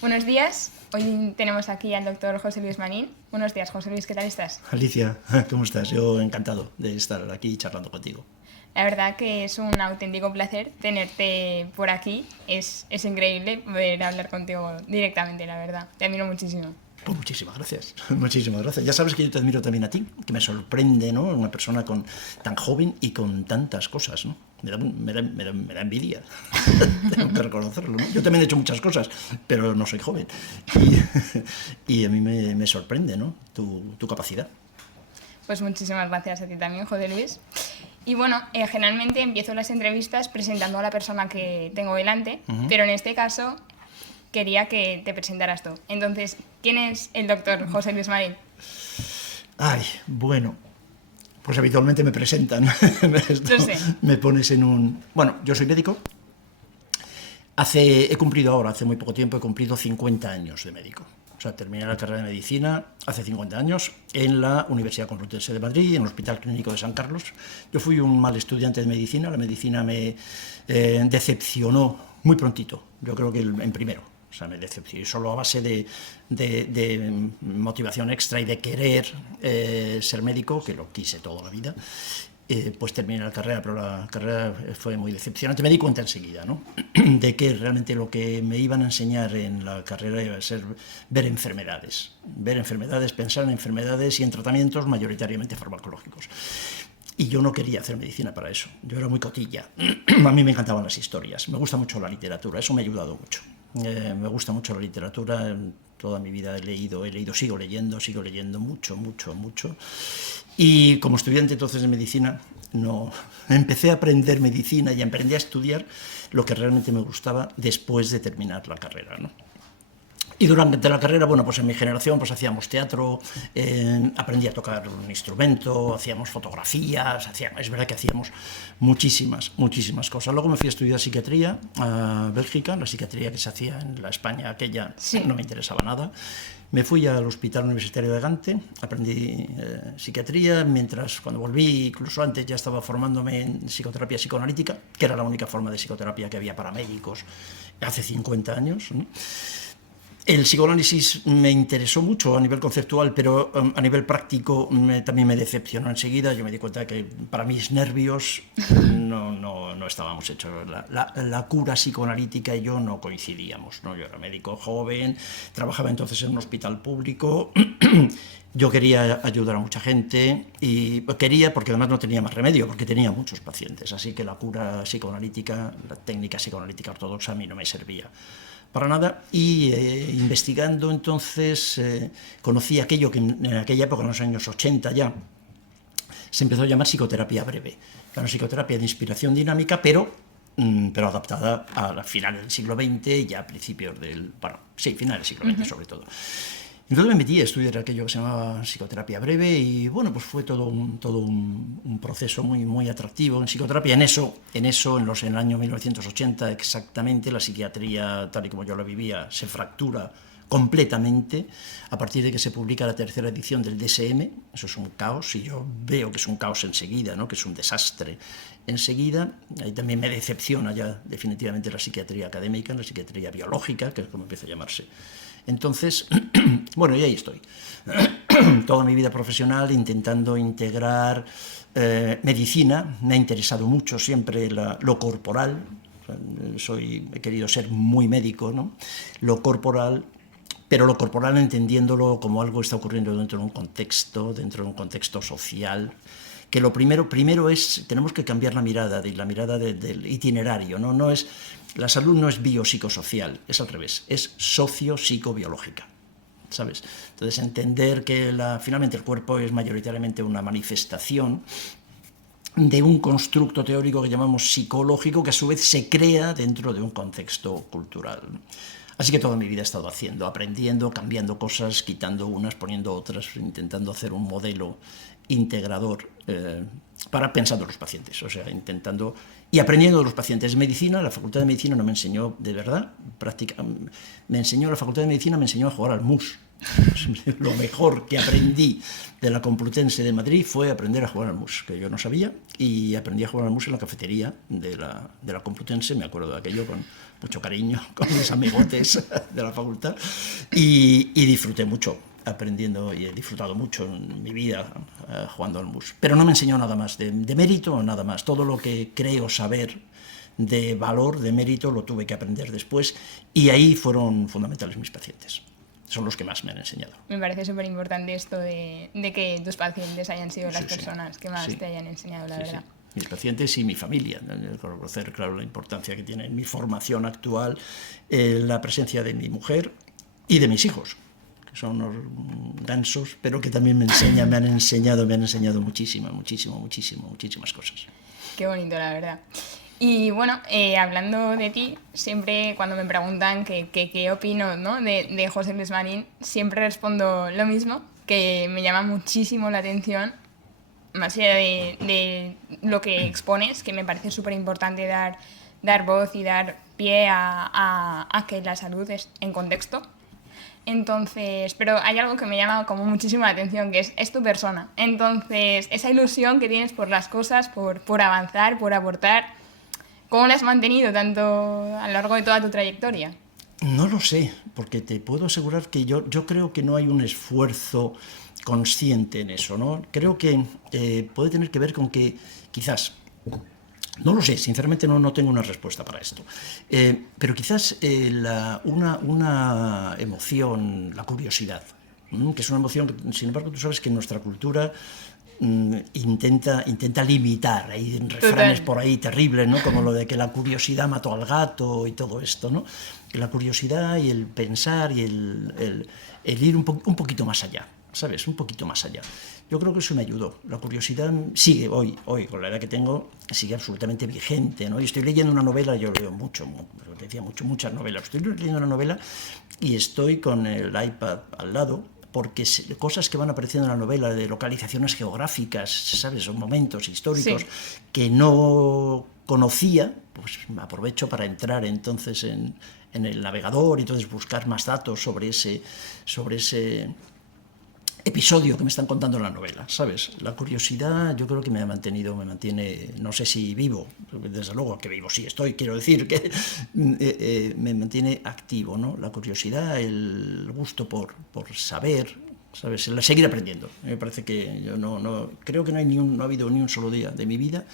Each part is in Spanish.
Buenos días, hoy tenemos aquí al doctor José Luis Manín. Buenos días, José Luis, ¿qué tal estás? Alicia, ¿cómo estás? Yo encantado de estar aquí charlando contigo. La verdad que es un auténtico placer tenerte por aquí. Es increíble poder hablar contigo directamente, la verdad. Te admiro muchísimo. Pues muchísimas gracias, muchísimas gracias. Ya sabes que yo te admiro también a ti, que me sorprende, ¿no? Una persona tan joven y con tantas cosas, ¿no? Me da envidia, tengo que reconocerlo, ¿no? Yo también he hecho muchas cosas, pero no soy joven. Y a mí me sorprende, ¿no? Tu capacidad. Pues muchísimas gracias a ti también, José Luis. Y bueno, generalmente empiezo las entrevistas presentando a la persona que tengo delante, pero en este caso quería que te presentaras tú. Entonces, ¿quién es el doctor José Luis Marín? Ay, bueno, pues habitualmente me presentan. Lo sé. Me pones en un... Bueno, yo soy médico. He cumplido ahora, hace muy poco tiempo, he cumplido 50 años de médico. O sea, terminé la carrera de medicina hace 50 años en la Universidad Complutense de Madrid, en el Hospital Clínico de San Carlos. Yo fui un mal estudiante de medicina, la medicina me decepcionó muy prontito, yo creo que en primero. O sea, me decepcionó, solo a base de motivación extra y de querer ser médico, que lo quise toda la vida. Pues terminé la carrera, pero la carrera fue muy decepcionante. Me di cuenta enseguida, ¿no? De que realmente lo que me iban a enseñar en la carrera iba a ser ver enfermedades, pensar en enfermedades y en tratamientos mayoritariamente farmacológicos. Y yo no quería hacer medicina para eso, yo era muy cotilla. A mí me encantaban las historias, me gusta mucho la literatura, eso me ha ayudado mucho. Me gusta mucho la literatura, toda mi vida he leído, sigo leyendo mucho, mucho, mucho. Y como estudiante entonces de medicina, no, empecé a aprender medicina y aprendí a estudiar lo que realmente me gustaba después de terminar la carrera, ¿no? Y durante la carrera, bueno, pues en mi generación pues hacíamos teatro, aprendí a tocar un instrumento, hacíamos fotografías, es verdad que hacíamos muchísimas cosas. Luego me fui a estudiar psiquiatría a Bélgica, la psiquiatría que se hacía en la España aquella Sí. no me interesaba nada. Me fui al Hospital Universitario de Gante, aprendí psiquiatría, mientras cuando volví, incluso antes, ya estaba formándome en psicoterapia psicoanalítica, que era la única forma de psicoterapia que había para médicos hace 50 años, ¿no? El psicoanálisis me interesó mucho a nivel conceptual, pero a nivel práctico también me decepcionó enseguida. Yo me di cuenta que para mis nervios no estábamos hechos. La cura psicoanalítica y yo no coincidíamos, ¿no? Yo era médico joven, trabajaba entonces en un hospital público. Yo quería ayudar a mucha gente y quería porque además no tenía más remedio, porque tenía muchos pacientes. Así que la cura psicoanalítica, la técnica psicoanalítica ortodoxa a mí no me servía para nada. Y investigando entonces conocí aquello que en aquella época, en los años 80 ya, se empezó a llamar psicoterapia breve. Era una psicoterapia de inspiración dinámica, pero adaptada a finales del siglo XX y ya a principios finales del siglo XX sobre todo. Entonces me metí a estudiar aquello que se llamaba psicoterapia breve y bueno, pues fue todo un proceso muy atractivo en psicoterapia. En el año 1980 exactamente, la psiquiatría tal y como yo la vivía se fractura completamente a partir de que se publica la tercera edición del DSM. Eso es un caos y yo veo que es un caos enseguida, ¿no? Que es un desastre enseguida. Ahí también me decepciona ya definitivamente la psiquiatría académica, la psiquiatría biológica, que es como empieza a llamarse. Entonces, bueno, y ahí estoy. Toda mi vida profesional intentando integrar medicina. Me ha interesado mucho siempre lo corporal. He querido ser muy médico, ¿no? Lo corporal, pero lo corporal entendiéndolo como algo que está ocurriendo dentro de un contexto social. Que lo primero es, tenemos que cambiar la mirada del itinerario, ¿no? La salud no es biopsicosocial, es al revés, es socio-psicobiológica, ¿sabes? Entonces entender que finalmente el cuerpo es mayoritariamente una manifestación de un constructo teórico que llamamos psicológico, que a su vez se crea dentro de un contexto cultural. Así que toda mi vida he estado aprendiendo, cambiando cosas, quitando unas, poniendo otras, intentando hacer un modelo integrador para pensando en los pacientes, o sea, intentando y aprendiendo de los pacientes. Medicina, la Facultad de Medicina no me enseñó de verdad, la Facultad de Medicina me enseñó a jugar al mus. Lo mejor que aprendí de la Complutense de Madrid fue aprender a jugar al mus, que yo no sabía, y aprendí a jugar al mus en la cafetería de la Complutense, me acuerdo de aquello con mucho cariño, con mis amigotes de la facultad, y disfruté mucho aprendiendo, y he disfrutado mucho en mi vida jugando al mus. Pero no me enseñó nada más de mérito, nada más. Todo lo que creo saber de valor, de mérito, lo tuve que aprender después, y ahí fueron fundamentales mis pacientes. Son los que más me han enseñado. Me parece súper importante esto de que tus pacientes hayan sido las personas que más te hayan enseñado, la verdad. Sí. Mis pacientes y mi familia. Reconocer, claro, la importancia que tiene en mi formación actual la presencia de mi mujer y de mis hijos, que son unos gansos, pero que también me han enseñado muchísimas cosas. Qué bonito, la verdad. Y bueno, hablando de ti, siempre cuando me preguntan qué opino, ¿no?, de José Luis Marín, siempre respondo lo mismo, que me llama muchísimo la atención, más allá de lo que expones, que me parece súper importante dar voz y dar pie a que la salud es en contexto. Entonces, pero hay algo que me llama como muchísimo la atención, que es tu persona. Entonces, esa ilusión que tienes por las cosas, por avanzar, por aportar, ¿cómo la has mantenido tanto a lo largo de toda tu trayectoria? No lo sé, porque te puedo asegurar que yo creo que no hay un esfuerzo consciente en eso, ¿no? Creo que puede tener que ver con que quizás, no lo sé, sinceramente no tengo una respuesta para esto, pero quizás una emoción, la curiosidad, que es una emoción que, sin embargo, tú sabes que en nuestra cultura intenta limitar. Hay refranes por ahí terribles, ¿no?, como lo de que la curiosidad mató al gato y todo esto, ¿no? La curiosidad y el pensar y el ir un poquito más allá, ¿sabes? Un poquito más allá. Yo creo que eso me ayudó. La curiosidad sigue hoy, con la edad que tengo, sigue absolutamente vigente, ¿no? Y estoy leyendo una novela, yo leo muchas novelas. Estoy leyendo una novela y estoy con el iPad al lado, porque cosas que van apareciendo en la novela de localizaciones geográficas, ¿sabes?, son momentos históricos que no conocía, pues me aprovecho para entrar entonces en el navegador y entonces buscar más datos sobre ese episodio que me están contando en la novela, ¿sabes? La curiosidad yo creo que me mantiene, no sé si vivo, desde luego que vivo sí estoy, quiero decir que me mantiene activo, ¿no? La curiosidad, el gusto por saber, ¿sabes? El seguir aprendiendo. Me parece que yo creo que no ha habido ni un solo día de mi vida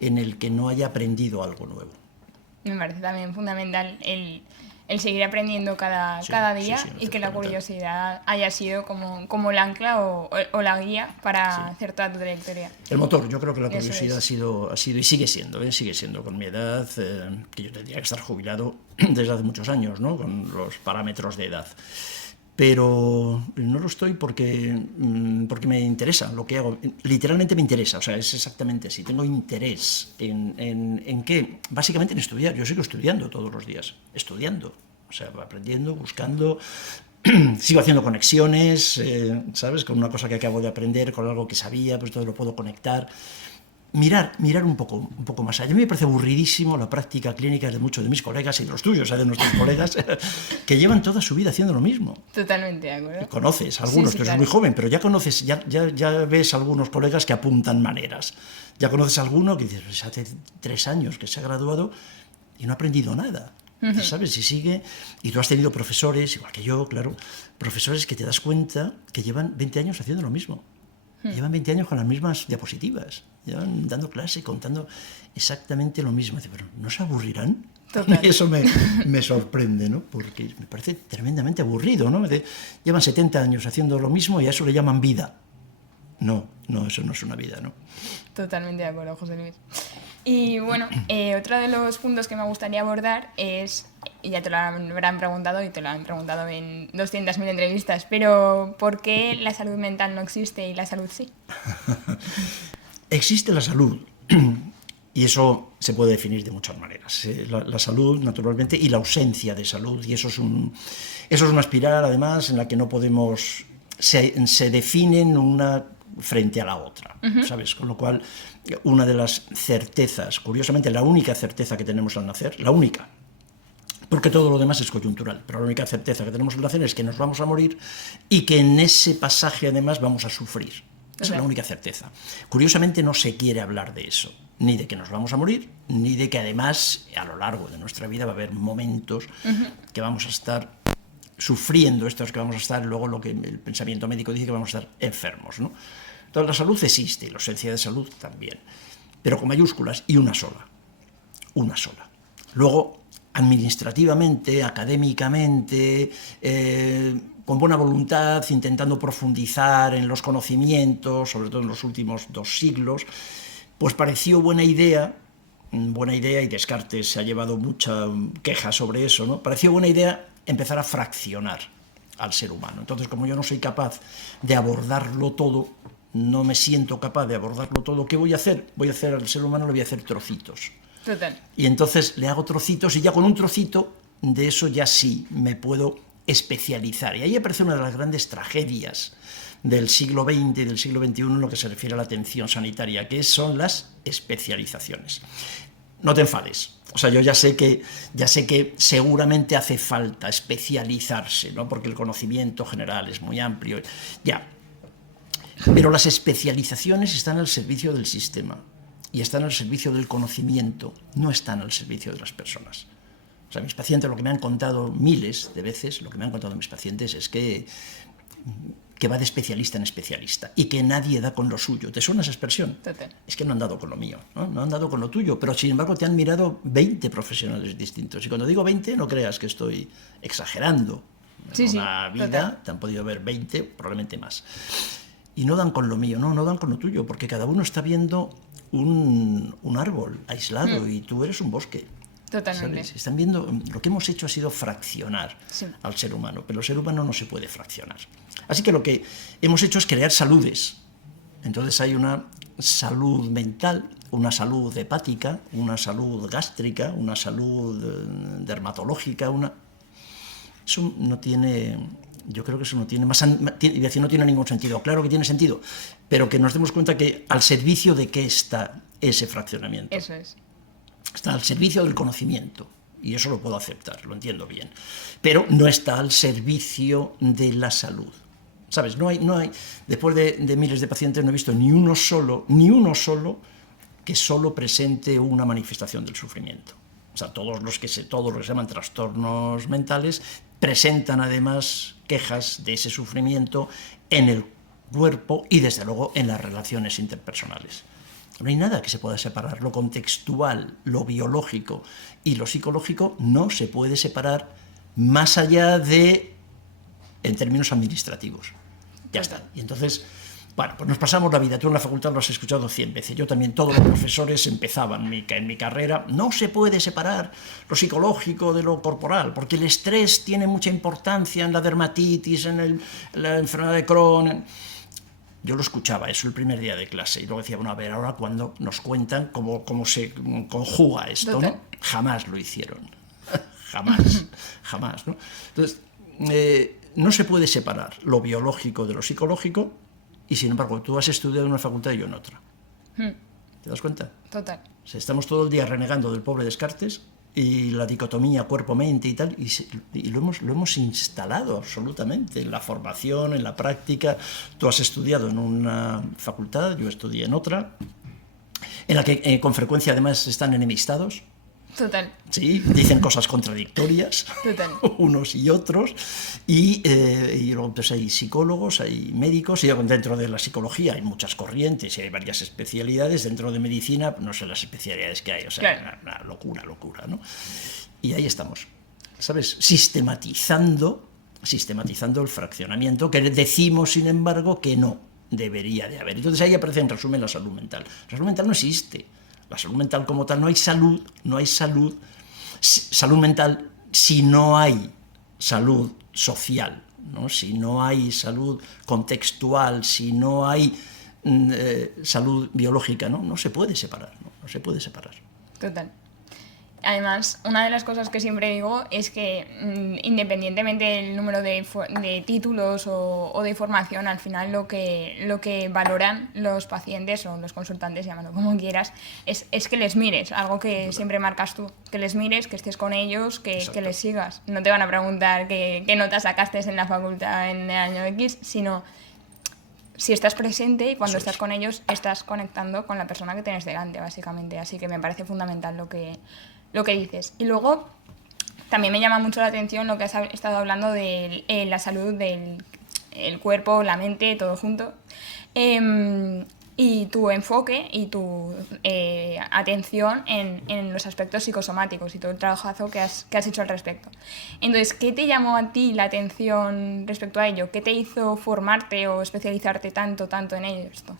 en el que no haya aprendido algo nuevo. Me parece también fundamental el seguir aprendiendo cada día y que la curiosidad haya sido como el ancla o la guía para hacer toda tu trayectoria. El motor, yo creo que la curiosidad ha sido y sigue siendo con mi edad, que yo tendría que estar jubilado desde hace muchos años, ¿no?, con los parámetros de edad. Pero no lo estoy porque me interesa lo que hago. Literalmente me interesa, o sea, es exactamente así. Tengo interés en qué, básicamente en estudiar. Yo sigo estudiando todos los días, o sea, aprendiendo, buscando. Sigo haciendo conexiones, ¿sabes? Con una cosa que acabo de aprender, con algo que sabía, pues todo lo puedo conectar. Mirar un poco más allá. A mí me parece aburridísimo la práctica clínica de muchos de mis colegas y de los tuyos, de nuestros colegas, que llevan toda su vida haciendo lo mismo. Totalmente de acuerdo. Conoces algunos, tú eres muy joven, pero ya conoces, ya ves algunos colegas que apuntan maneras. Ya conoces a alguno que dices, pues hace 3 años que se ha graduado y no ha aprendido nada. ¿Sabes? Y sigue, y tú has tenido profesores, igual que yo, claro, profesores que te das cuenta que llevan 20 años haciendo lo mismo. Llevan 20 años con las mismas diapositivas, llevan dando clase, contando exactamente lo mismo. Pero ¿no se aburrirán? Y eso me sorprende, ¿no? Porque me parece tremendamente aburrido, ¿no? Llevan 70 años haciendo lo mismo y a eso le llaman vida. No, eso no es una vida, ¿no? Totalmente de acuerdo, José Luis. Y bueno, otro de los puntos que me gustaría abordar es, y ya te lo habrán preguntado y te lo han preguntado en 200.000 entrevistas, pero ¿por qué la salud mental no existe y la salud sí? Existe la salud y eso se puede definir de muchas maneras. La salud, naturalmente, y la ausencia de salud, y eso es una espiral, además, en la que no podemos... Se definen frente a la otra, ¿sabes? Con lo cual, una de las certezas, curiosamente la única certeza que tenemos al nacer, la única, porque todo lo demás es coyuntural, pero la única certeza que tenemos al nacer es que nos vamos a morir y que en ese pasaje además vamos a sufrir. Esa es la única certeza. Curiosamente no se quiere hablar de eso, ni de que nos vamos a morir, ni de que además a lo largo de nuestra vida va a haber momentos que vamos a estar sufriendo, estos que vamos a estar, luego lo que el pensamiento médico dice que vamos a estar enfermos, ¿no? Entonces la salud existe y la ausencia de salud también, pero con mayúsculas y una sola. Luego, administrativamente, académicamente, con buena voluntad, intentando profundizar en los conocimientos, sobre todo en los últimos 2 siglos, pues pareció buena idea, y Descartes se ha llevado mucha queja sobre eso, ¿no? Pareció buena idea empezar a fraccionar al ser humano. Entonces, como yo no soy capaz de abordarlo todo, no me siento capaz de abordarlo todo, ¿qué voy a hacer? Voy a hacer al ser humano, le voy a hacer trocitos. Total. Y entonces le hago trocitos y ya con un trocito de eso ya sí me puedo especializar. Y ahí aparece una de las grandes tragedias del siglo XX y del siglo XXI en lo que se refiere a la atención sanitaria, que son las especializaciones. No te enfades. O sea, yo ya sé que seguramente hace falta especializarse, ¿no? Porque el conocimiento general es muy amplio. Ya. Pero las especializaciones están al servicio del sistema y están al servicio del conocimiento, no están al servicio de las personas. O sea, mis pacientes, lo que me han contado miles de veces, lo que me han contado mis pacientes es que va de especialista en especialista y que nadie da con lo suyo. ¿Te suena esa expresión? Total. Es que no han dado con lo mío, ¿no? No han dado con lo tuyo, pero sin embargo te han mirado 20 profesionales distintos. Y cuando digo 20, no creas que estoy exagerando. En una vida te han podido ver 20, probablemente más. Y no dan con lo mío, no dan con lo tuyo, porque cada uno está viendo un árbol aislado y tú eres un bosque. Totalmente. ¿Sabes? Están viendo, lo que hemos hecho ha sido fraccionar al ser humano, pero el ser humano no se puede fraccionar. Así que lo que hemos hecho es crear saludes. Entonces hay una salud mental, una salud hepática, una salud gástrica, una salud dermatológica, Eso no tiene... Yo creo que eso no tiene no tiene ningún sentido. Claro que tiene sentido, pero que nos demos cuenta que al servicio de qué está ese fraccionamiento. Eso es. Está al servicio del conocimiento, y eso lo puedo aceptar, lo entiendo bien, pero no está al servicio de la salud. ¿Sabes? No hay después de miles de pacientes no he visto ni uno solo que solo presente una manifestación del sufrimiento. O sea, todos los que se llaman trastornos mentales presentan además quejas de ese sufrimiento en el cuerpo y desde luego en las relaciones interpersonales. No hay nada que se pueda separar. Lo contextual, lo biológico y lo psicológico no se puede separar más allá de, en términos administrativos. Ya está. Y entonces, bueno, pues nos pasamos la vida. Tú en la facultad lo has escuchado 100 veces. Yo también, todos los profesores empezaban en mi carrera. No se puede separar lo psicológico de lo corporal, porque el estrés tiene mucha importancia en la dermatitis, en la enfermedad de Crohn. Yo lo escuchaba eso el primer día de clase y luego decía, bueno, a ver, ahora cuando nos cuentan cómo se conjuga esto, ¿no? Jamás lo hicieron. jamás, ¿no? Entonces, no se puede separar lo biológico de lo psicológico y, sin embargo, tú has estudiado en una facultad y yo en otra. ¿Te das cuenta? Total. O sea, estamos todo el día renegando del pobre Descartes y la dicotomía cuerpo-mente y tal, y lo hemos instalado absolutamente en la formación, en la práctica. Tú has estudiado en una facultad, yo estudié en otra, en la que con frecuencia además están enemistados. Total. Sí, dicen cosas contradictorias, Total. unos y otros, y luego pues hay psicólogos, hay médicos, y dentro de la psicología hay muchas corrientes y hay varias especialidades. Dentro de medicina, no sé las especialidades que hay, o sea, claro, una locura, ¿no? Y ahí estamos, ¿sabes? Sistematizando el fraccionamiento, que decimos, sin embargo, que no debería de haber. Entonces ahí aparece, en resumen, la salud mental. La salud mental no existe. La salud mental como tal, no hay salud mental si no hay salud social, ¿no? Si no hay salud contextual, si no hay salud biológica, ¿no? No se puede separar, ¿no? No se puede separar. Total. Además, una de las cosas que siempre digo es que independientemente del número de títulos o de formación, al final lo que valoran los pacientes o los consultantes, llámalo como quieras, es que les mires, algo que siempre marcas tú, que les mires, que estés con ellos, que les sigas. No te van a preguntar qué notas sacaste en la facultad en el año X, sino si estás presente y cuando estás con ellos estás conectando con la persona que tienes delante, básicamente. Así que me parece fundamental lo que dices. Y luego también me llama mucho la atención lo que has estado hablando de la salud del cuerpo, la mente, todo junto. Y tu enfoque y tu atención en los aspectos psicosomáticos y todo el trabajazo que has hecho al respecto. Entonces, ¿qué te llamó a ti la atención respecto a ello? ¿Qué te hizo formarte o especializarte tanto en esto?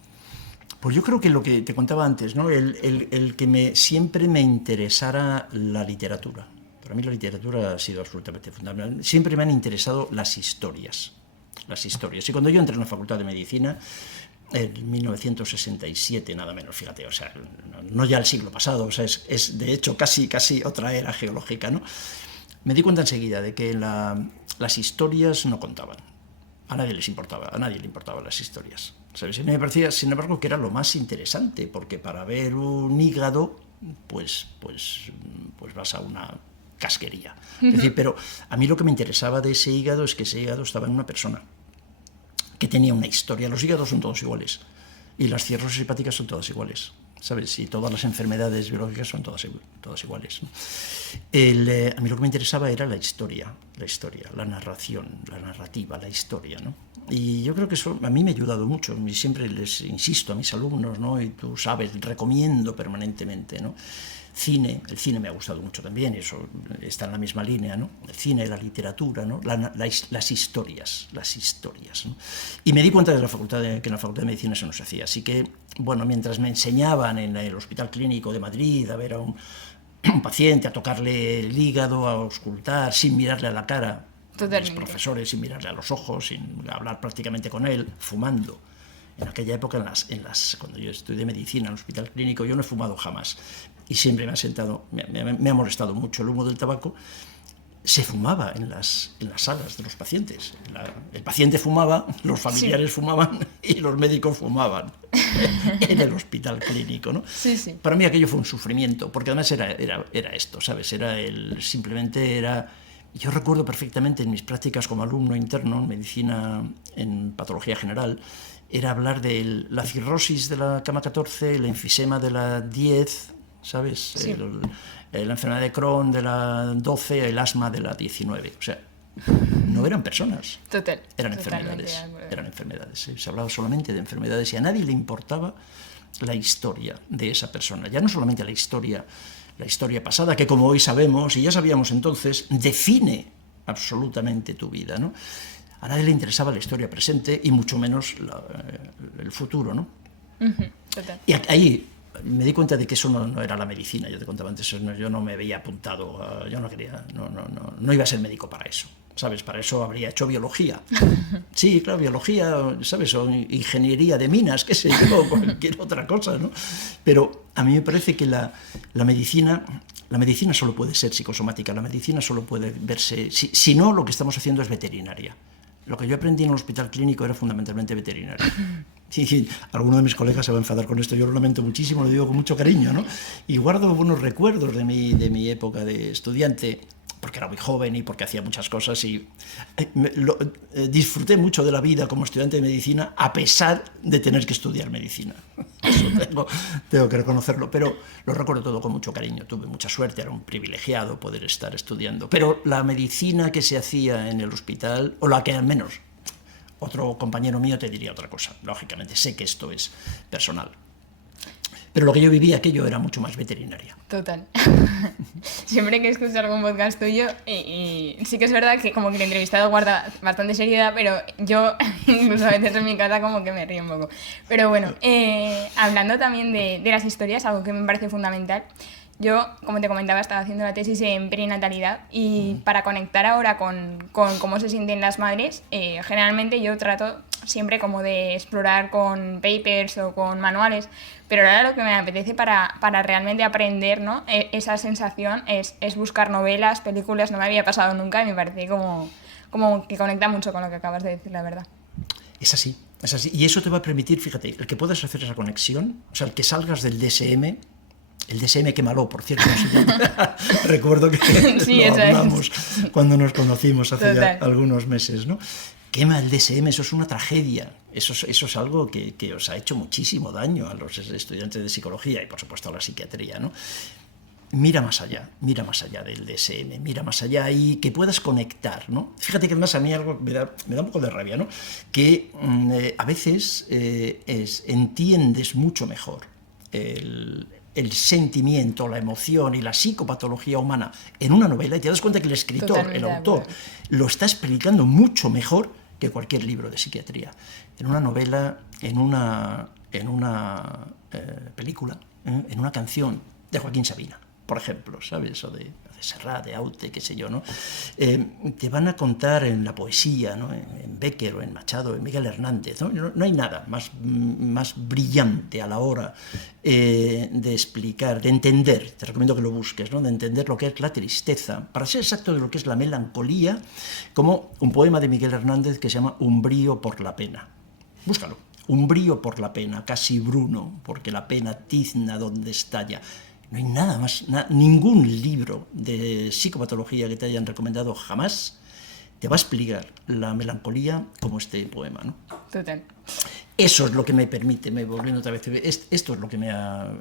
Pues yo creo que lo que te contaba antes, ¿no? el que siempre me interesara la literatura. Para mí la literatura ha sido absolutamente fundamental. Siempre me han interesado las historias. Y cuando yo entré en la Facultad de Medicina, en 1967 nada menos, fíjate, o sea, no ya el siglo pasado, o sea, es de hecho casi otra era geológica, ¿no? Me di cuenta enseguida de que las historias no contaban. A nadie le importaban las historias. ¿Sabes? Y me parecía, sin embargo, que era lo más interesante, porque para ver un hígado, pues vas a una casquería. Es decir, pero a mí lo que me interesaba de ese hígado es que ese hígado estaba en una persona que tenía una historia. Los hígados son todos iguales y las cirrosis hepáticas son todas iguales, ¿sabes? Y todas las enfermedades biológicas son todas iguales, ¿no? A mí lo que me interesaba era la historia, la narración, la narrativa, la historia, ¿no? Y yo creo que eso a mí me ha ayudado mucho, y siempre les insisto a mis alumnos, ¿no? Y tú sabes, recomiendo permanentemente, ¿no? El cine me ha gustado mucho también, eso está en la misma línea, ¿no? El cine, la literatura, ¿no? Las historias, ¿no? Y me di cuenta que en la Facultad de Medicina eso no se hacía, así que, bueno, mientras me enseñaban en el Hospital Clínico de Madrid a ver a un paciente, a tocarle el hígado, a auscultar, sin mirarle a la cara, los profesores, sin mirarle a los ojos, sin hablar prácticamente con él, fumando. En aquella época, cuando yo estudié medicina en el Hospital Clínico, yo no he fumado jamás. Y siempre me ha molestado mucho el humo del tabaco. Se fumaba en las salas de los pacientes. El paciente fumaba, los familiares fumaban y los médicos fumaban en el Hospital Clínico, ¿no? Sí. Para mí aquello fue un sufrimiento, porque además era esto, ¿sabes? Yo recuerdo perfectamente en mis prácticas como alumno interno en medicina, en patología general, era hablar de la cirrosis de la cama 14, el enfisema de la 10, ¿sabes? Sí. La enfermedad de Crohn de la 12, el asma de la 19. O sea, no eran personas. Eran enfermedades. ¿Sí? Se hablaba solamente de enfermedades y a nadie le importaba la historia de esa persona. Ya no solamente la historia pasada, que como hoy sabemos, y ya sabíamos entonces, define absolutamente tu vida, ¿no? A nadie le interesaba la historia presente y mucho menos el futuro, ¿no? Y ahí me di cuenta de que eso no era la medicina. Yo te contaba antes, yo no me había apuntado, yo no quería, no iba a ser médico para eso, ¿sabes? Para eso habría hecho biología. Sí, claro, biología, ¿sabes? O ingeniería de minas, qué sé yo, cualquier otra cosa, ¿no? Pero a mí me parece que la medicina solo puede ser psicosomática, la medicina solo puede verse, si no, lo que estamos haciendo es veterinaria. Lo que yo aprendí en el Hospital Clínico era fundamentalmente veterinaria. Sí, alguno de mis colegas se va a enfadar con esto, yo lo lamento muchísimo, lo digo con mucho cariño, ¿no? Y guardo buenos recuerdos de mi época de estudiante, porque era muy joven y porque hacía muchas cosas y disfruté mucho de la vida como estudiante de medicina a pesar de tener que estudiar medicina. Eso tengo que reconocerlo, pero lo recuerdo todo con mucho cariño. Tuve mucha suerte, era un privilegiado poder estar estudiando. Pero la medicina que se hacía en el hospital, o la que al menos otro compañero mío te diría otra cosa. Lógicamente, sé que esto es personal. Pero lo que yo vivía, aquello era mucho más veterinaria. Total. Siempre que escucho algún podcast tuyo, y sí que es verdad que como que el entrevistado guarda bastante seriedad, pero yo incluso a veces en mi casa como que me río un poco. Pero bueno, hablando también de las historias, algo que me parece fundamental, yo, como te comentaba, estaba haciendo la tesis en perinatalidad y para conectar ahora con cómo se sienten las madres, generalmente yo trato siempre como de explorar con papers o con manuales, pero ahora lo que me apetece para realmente aprender, ¿no? Esa sensación es buscar novelas, películas, no me había pasado nunca y me parece como que conecta mucho con lo que acabas de decir, la verdad. Es así, es así. Y eso te va a permitir, fíjate, el que puedas hacer esa conexión, o sea, el que salgas del DSM, el DSM que maló, por cierto, recuerdo que sí, lo hablamos es. cuando nos conocimos hace Total. ya algunos meses, ¿no? Quema el DSM, eso es una tragedia, eso es algo que os ha hecho muchísimo daño a los estudiantes de psicología y por supuesto a la psiquiatría, ¿no? Mira más allá del DSM, mira más allá y que puedas conectar, ¿no? Fíjate que además a mí algo me da un poco de rabia, ¿no? Que a veces entiendes mucho mejor el sentimiento, la emoción y la psicopatología humana en una novela y te das cuenta que el escritor, Totalmente el autor, lo está explicando mucho mejor que cualquier libro de psiquiatría. En una novela, en una película, en una canción de Joaquín Sabina, por ejemplo, ¿sabes? O de Serrat, de Aute, qué sé yo, ¿no? Te van a contar en la poesía, ¿no? En Bécquer o en Machado, en Miguel Hernández, ¿no? No hay nada más brillante a la hora de explicar, de entender, te recomiendo que lo busques, ¿no? De entender lo que es la tristeza, para ser exacto de lo que es la melancolía, como un poema de Miguel Hernández que se llama Umbrío por la pena. Búscalo. Umbrío por la pena, casi bruno, porque la pena tizna donde estalla. No hay nada más, ningún libro de psicopatología que te hayan recomendado jamás te va a explicar la melancolía como este poema, ¿no? Total. Eso es lo que me permite, volviendo otra vez, esto es lo que me ha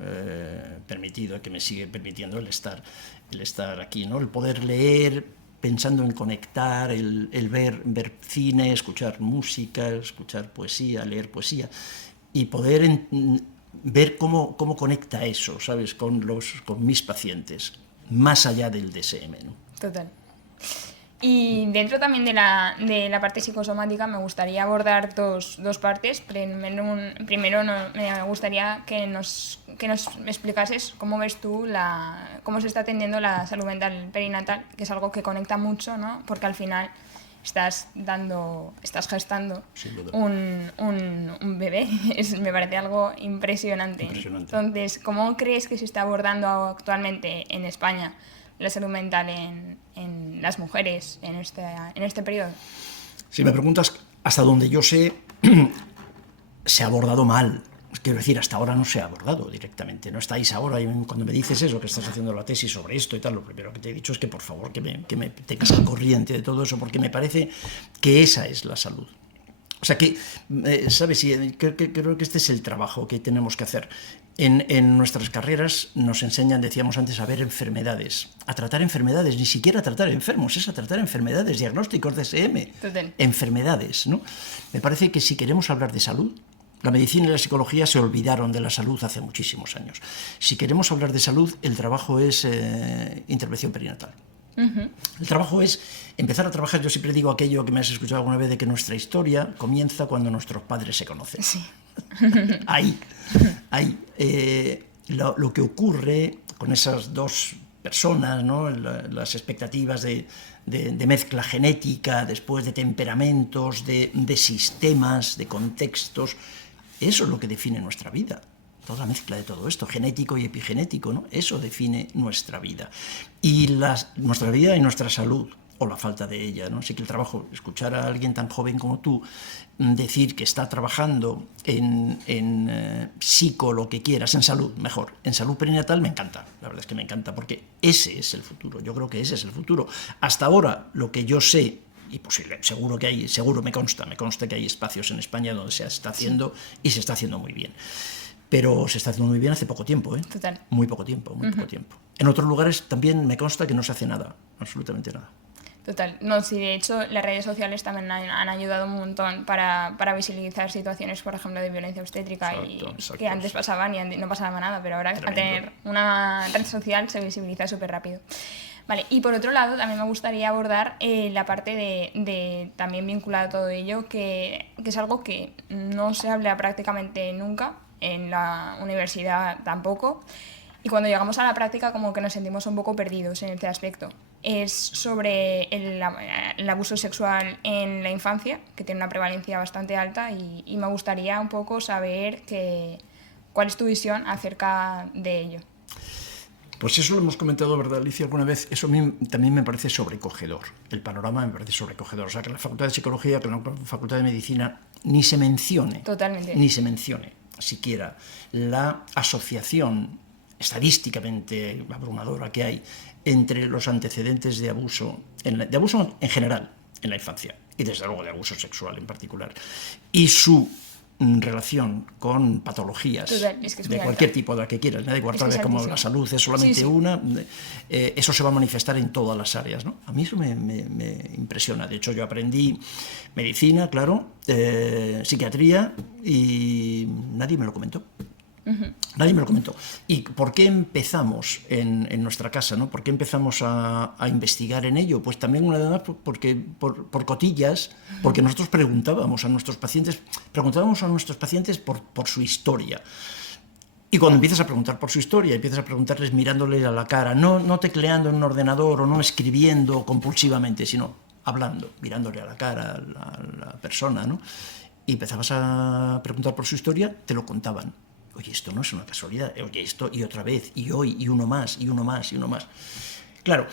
permitido, que me sigue permitiendo el estar aquí, ¿no? El poder leer pensando en conectar, el ver cine, escuchar música, escuchar poesía, leer poesía y poder ver cómo conecta eso, ¿sabes? Con mis pacientes, más allá del DSM, ¿no? Total. Y dentro también de la parte psicosomática me gustaría abordar dos partes. Primero me gustaría que nos explicases cómo ves tú cómo se está atendiendo la salud mental perinatal, que es algo que conecta mucho, ¿no? Porque al final estás gestando un bebé. Me parece algo impresionante. Entonces, ¿cómo crees que se está abordando actualmente en España la salud mental en las mujeres en este periodo? Si me preguntas, hasta donde yo sé, se ha abordado mal. Quiero decir, hasta ahora no se ha abordado directamente. No estáis ahora, y cuando me dices eso, que estás haciendo la tesis sobre esto y tal, lo primero que te he dicho es que por favor que me tengas al corriente de todo eso, porque me parece que esa es la salud. O sea que, ¿sabes? Creo que este es el trabajo que tenemos que hacer. En nuestras carreras nos enseñan, decíamos antes, a ver enfermedades, a tratar enfermedades, ni siquiera a tratar enfermos, es a tratar enfermedades, diagnósticos DSM, enfermedades, ¿no? Me parece que si queremos hablar de salud, la medicina y la psicología se olvidaron de la salud hace muchísimos años. Si queremos hablar de salud, el trabajo es intervención perinatal. El trabajo es empezar a trabajar. Yo siempre digo aquello que me has escuchado alguna vez, de que nuestra historia comienza cuando nuestros padres se conocen. Sí. Ahí. Lo que ocurre con esas dos personas, ¿no? Las expectativas de mezcla genética, después de temperamentos, de sistemas, de contextos, eso es lo que define nuestra vida. Toda la mezcla de todo esto, genético y epigenético, ¿no? Eso define nuestra vida. Y nuestra vida y nuestra salud, o la falta de ella, ¿no? Así que el trabajo, escuchar a alguien tan joven como tú decir que está trabajando en psico, lo que quieras, en salud, mejor, en salud perinatal, me encanta. La verdad es que me encanta, porque ese es el futuro. Yo creo que ese es el futuro. Hasta ahora, lo que yo sé, y posible, seguro me consta que hay espacios en España donde se está haciendo y se está haciendo muy bien. Pero se está haciendo muy bien hace poco tiempo, ¿eh? Total. Muy poco tiempo. En otros lugares también me consta que no se hace nada, absolutamente nada. Total. No, sí, de hecho, las redes sociales también han ayudado un montón para visibilizar situaciones, por ejemplo, de violencia obstétrica, exacto. Que antes pasaban y no pasaba nada, pero ahora al tener una red social se visibiliza súper rápido. Vale, y por otro lado, también me gustaría abordar la parte de también vinculada a todo ello, que es algo que no se habla prácticamente nunca, en la universidad tampoco, y cuando llegamos a la práctica como que nos sentimos un poco perdidos en este aspecto. es sobre el abuso sexual en la infancia, que tiene una prevalencia bastante alta, y me gustaría un poco saber cuál es tu visión acerca de ello. Pues eso lo hemos comentado, ¿verdad, Alicia? Alguna vez. Eso también me parece sobrecogedor. El panorama me parece sobrecogedor. O sea, que la Facultad de Psicología, que la Facultad de Medicina, ni se mencione. Totalmente. Ni se mencione siquiera la asociación estadísticamente abrumadora que hay entre los antecedentes de abuso en general en la infancia, y desde luego de abuso sexual en particular, y su relación con patologías de cualquier tipo, de la que quieras, da igual, como la salud es solamente una, eso se va a manifestar en todas las áreas, ¿no? A mí eso me impresiona. De hecho, yo aprendí medicina, claro, psiquiatría, y nadie me lo comentó. Nadie me lo comentó. ¿Y por qué empezamos en nuestra casa, ¿no? ¿Por qué empezamos a investigar en ello? Pues también una vez más por cotillas, porque nosotros preguntábamos a nuestros pacientes por su historia. Y cuando empiezas a preguntar por su historia, empiezas a preguntarles mirándoles a la cara, no tecleando en un ordenador o no escribiendo compulsivamente, sino hablando, mirándole a la cara a la persona, ¿no? Y empezabas a preguntar por su historia, te lo contaban. Oye, esto no es una casualidad, oye, esto y otra vez, y hoy, y uno más, y uno más, y uno más. Claro,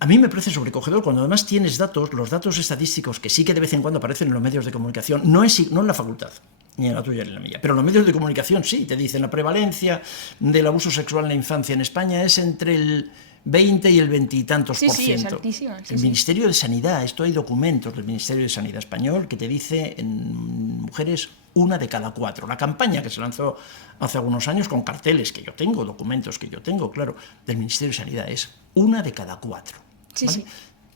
a mí me parece sobrecogedor cuando además tienes los datos estadísticos que sí que de vez en cuando aparecen en los medios de comunicación, no en la facultad, ni en la tuya ni en la mía, pero en los medios de comunicación sí, te dicen la prevalencia del abuso sexual en la infancia en España es entre el 20 y el 20 y tantos por ciento. Sí, es altísima. El Ministerio de Sanidad, esto hay documentos del Ministerio de Sanidad español que te dice en mujeres 1 de cada 4. La campaña que se lanzó hace algunos años con carteles que yo tengo, documentos que yo tengo, claro, del Ministerio de Sanidad es 1 de cada 4. Sí, ¿vale? sí.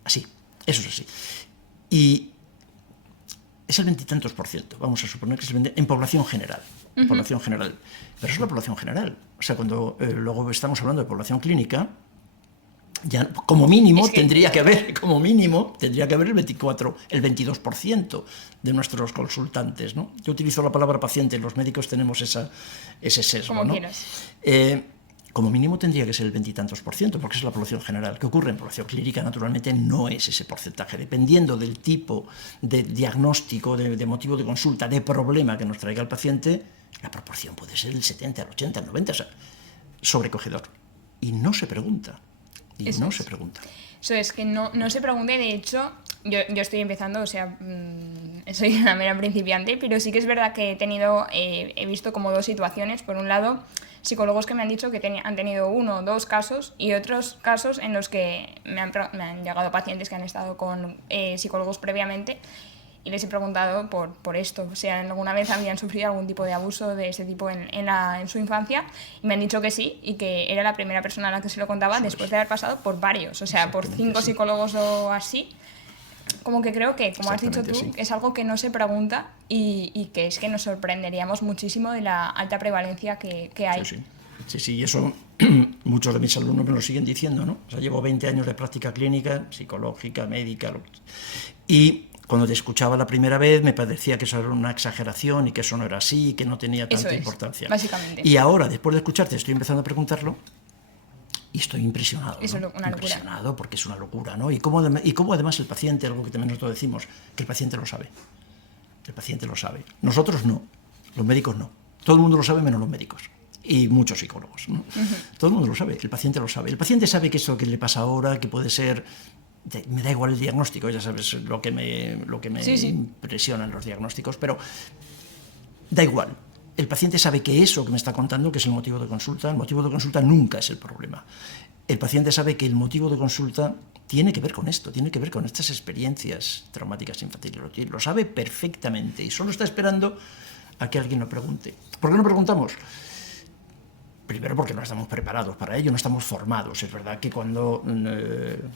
Así, eso es así. Y es el 20 y tantos por ciento, vamos a suponer que es el 20, en población general. Población general. Pero eso es la población general. O sea, cuando luego estamos hablando de población clínica, ya como mínimo tendría que haber el 22% de nuestros consultantes, ¿no? Yo utilizo la palabra paciente, los médicos tenemos ese sesgo, como ¿no? quieras. Como mínimo tendría que ser el 20 y tantos por ciento, porque es la población general. ¿Qué ocurre? En población clínica, naturalmente, no es ese porcentaje. Dependiendo del tipo de diagnóstico, de motivo de consulta, de problema que nos traiga el paciente, la proporción puede ser el 70, el 80, el 90, o sea, sobrecogedor. Y no se pregunta. Eso es que no se pregunte. De hecho, yo estoy empezando, o sea, soy una mera principiante, pero sí que es verdad que he visto como dos situaciones. Por un lado, psicólogos que me han dicho que han tenido 1 o 2 casos, y otros casos en los que me han llegado pacientes que han estado con psicólogos previamente, y les he preguntado por esto, o sea, ¿alguna vez habían sufrido algún tipo de abuso de ese tipo en su infancia? Y me han dicho que sí, y que era la primera persona a la que se lo contaba después de haber pasado por varios, o sea, por 5 psicólogos o así. Como que creo que, como has dicho tú, es algo que no se pregunta, y que es que nos sorprenderíamos muchísimo de la alta prevalencia que hay. Sí, y eso muchos de mis alumnos me lo siguen diciendo, ¿no? O sea, llevo 20 años de práctica clínica, psicológica, médica, y cuando te escuchaba la primera vez me parecía que eso era una exageración y que eso no era así, que no tenía tanta importancia. Básicamente. Y ahora, después de escucharte, estoy empezando a preguntarlo y estoy impresionado. Eso es una locura. Impresionado, porque es una locura, ¿no? Y cómo además el paciente, algo que también nosotros decimos, que el paciente lo sabe. El paciente lo sabe. Nosotros no, los médicos no. Todo el mundo lo sabe menos los médicos. Y muchos psicólogos, ¿no? Todo el mundo lo sabe, el paciente lo sabe. El paciente sabe que eso que le pasa ahora, que puede ser... Me da igual el diagnóstico, ya sabes lo que me impresiona en los diagnósticos, pero da igual. El paciente sabe que eso que me está contando, que es el motivo de consulta, el motivo de consulta nunca es el problema. El paciente sabe que el motivo de consulta tiene que ver con esto, tiene que ver con estas experiencias traumáticas infantiles. Lo sabe perfectamente y solo está esperando a que alguien lo pregunte. ¿Por qué no preguntamos? Primero porque no estamos preparados para ello, no estamos formados. Es verdad que cuando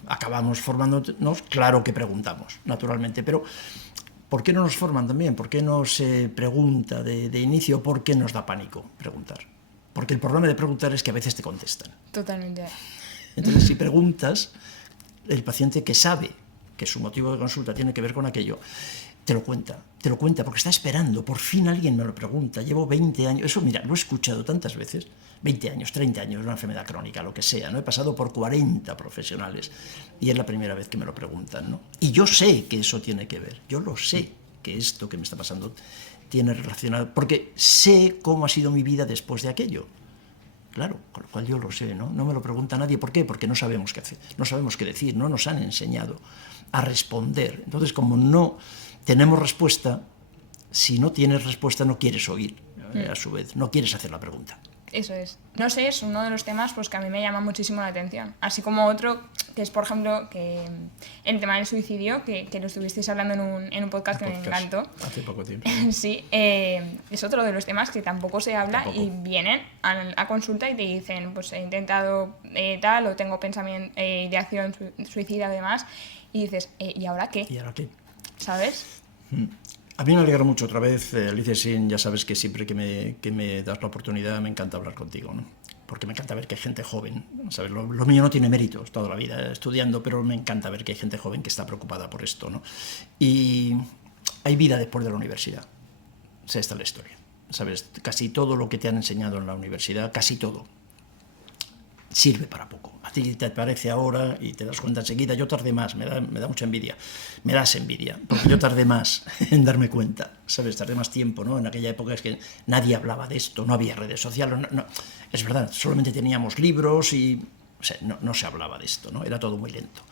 acabamos formándonos, claro que preguntamos, naturalmente, pero ¿por qué no nos forman también? ¿Por qué no se pregunta de inicio? ¿Por qué nos da pánico preguntar? Porque el problema de preguntar es que a veces te contestan. Totalmente. Entonces, si preguntas, el paciente que sabe que su motivo de consulta tiene que ver con aquello, te lo cuenta, porque está esperando, por fin alguien me lo pregunta, llevo 20 años, eso mira, lo he escuchado tantas veces, 20 años, 30 años, una enfermedad crónica, lo que sea, ¿no? He pasado por 40 profesionales y es la primera vez que me lo preguntan, ¿no? Y yo sé que eso tiene que ver, yo lo sé, que esto que me está pasando tiene relacionado, porque sé cómo ha sido mi vida después de aquello. Claro, con lo cual yo lo sé, ¿no? No me lo pregunta nadie. ¿Por qué? Porque no sabemos qué hacer, no sabemos qué decir, no nos han enseñado a responder. Entonces, como no tenemos respuesta, si no tienes respuesta no quieres oír, a su vez, no quieres hacer la pregunta. Eso es. No sé, es uno de los temas pues, que a mí me llama muchísimo la atención. Así como otro, que es, por ejemplo, que el tema del suicidio, que lo estuvisteis hablando en un podcast que me encantó. Hace poco tiempo. Sí, es otro de los temas que tampoco se habla y vienen a consulta y te dicen, pues he intentado tal, o tengo pensamiento, ideación suicida además, y dices, ¿y ahora qué? ¿Y ahora qué? ¿Sabes? A mí me alegra mucho otra vez, Alicia Sin, ya sabes que siempre que me das la oportunidad me encanta hablar contigo, ¿no? Porque me encanta ver que hay gente joven, ¿sabes? Lo mío no tiene méritos toda la vida estudiando, pero me encanta ver que hay gente joven que está preocupada por esto, ¿no? Y hay vida después de la universidad, o sea, esta es la historia, ¿sabes? Casi todo lo que te han enseñado en la universidad, casi todo, sirve para poco. A ti te parece ahora y te das cuenta enseguida. Yo tardé más, me da mucha envidia. Me das envidia, porque yo tardé más en darme cuenta, ¿sabes? Tardé más tiempo, ¿no? En aquella época es que nadie hablaba de esto, no había redes sociales, no. Es verdad, solamente teníamos libros y o sea, no se hablaba de esto, ¿no? Era todo muy lento.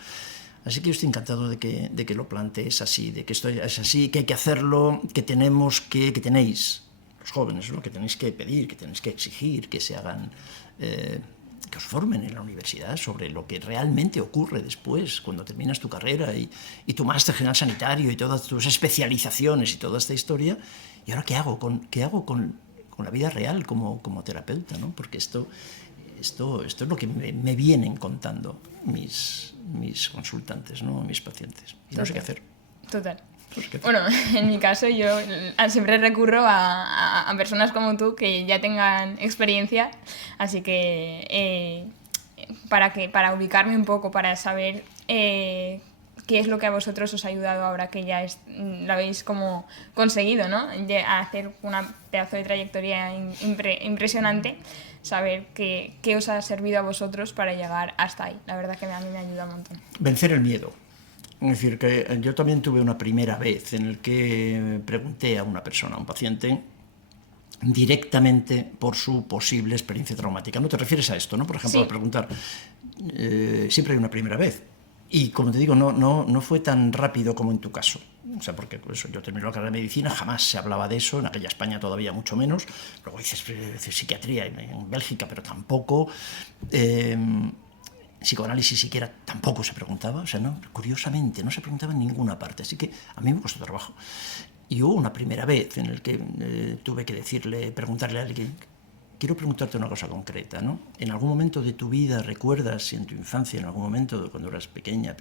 Así que yo estoy encantado de que lo plantees así, de que esto es así, que hay que hacerlo, que tenéis, los jóvenes, ¿no? Que tenéis que pedir, que tenéis que exigir, que se hagan... que os formen en la universidad sobre lo que realmente ocurre después, cuando terminas tu carrera y tu máster general sanitario y todas tus especializaciones y toda esta historia. ¿Y ahora qué hago con la vida real como terapeuta, ¿no? Porque esto es lo que me vienen contando mis consultantes, ¿no? Mis pacientes. Y no sé qué hacer. Total. Bueno, en mi caso yo siempre recurro a personas como tú que ya tengan experiencia, así que para ubicarme un poco, para saber qué es lo que a vosotros os ha ayudado ahora que ya lo habéis como conseguido, ¿no? A hacer una pedazo de trayectoria impresionante, saber qué os ha servido a vosotros para llegar hasta ahí. La verdad que a mí me ayuda un montón. Vencer el miedo. Es decir, que yo también tuve una primera vez en el que pregunté a una persona, a un paciente, directamente por su posible experiencia traumática. ¿No te refieres a esto, no? Por ejemplo, sí. A preguntar, siempre hay una primera vez. Y como te digo, no fue tan rápido como en tu caso. O sea, porque eso, yo terminé la carrera de medicina, jamás se hablaba de eso, en aquella España todavía mucho menos. Luego dices psiquiatría en Bélgica, pero tampoco... psicoanálisis siquiera tampoco se preguntaba, o sea, no, curiosamente no se preguntaba en ninguna parte, así que a mí me costó trabajo. Y hubo una primera vez en la que tuve que preguntarle a alguien, quiero preguntarte una cosa concreta, ¿no? ¿En algún momento de tu vida recuerdas si en tu infancia, en algún momento cuando eras pequeño,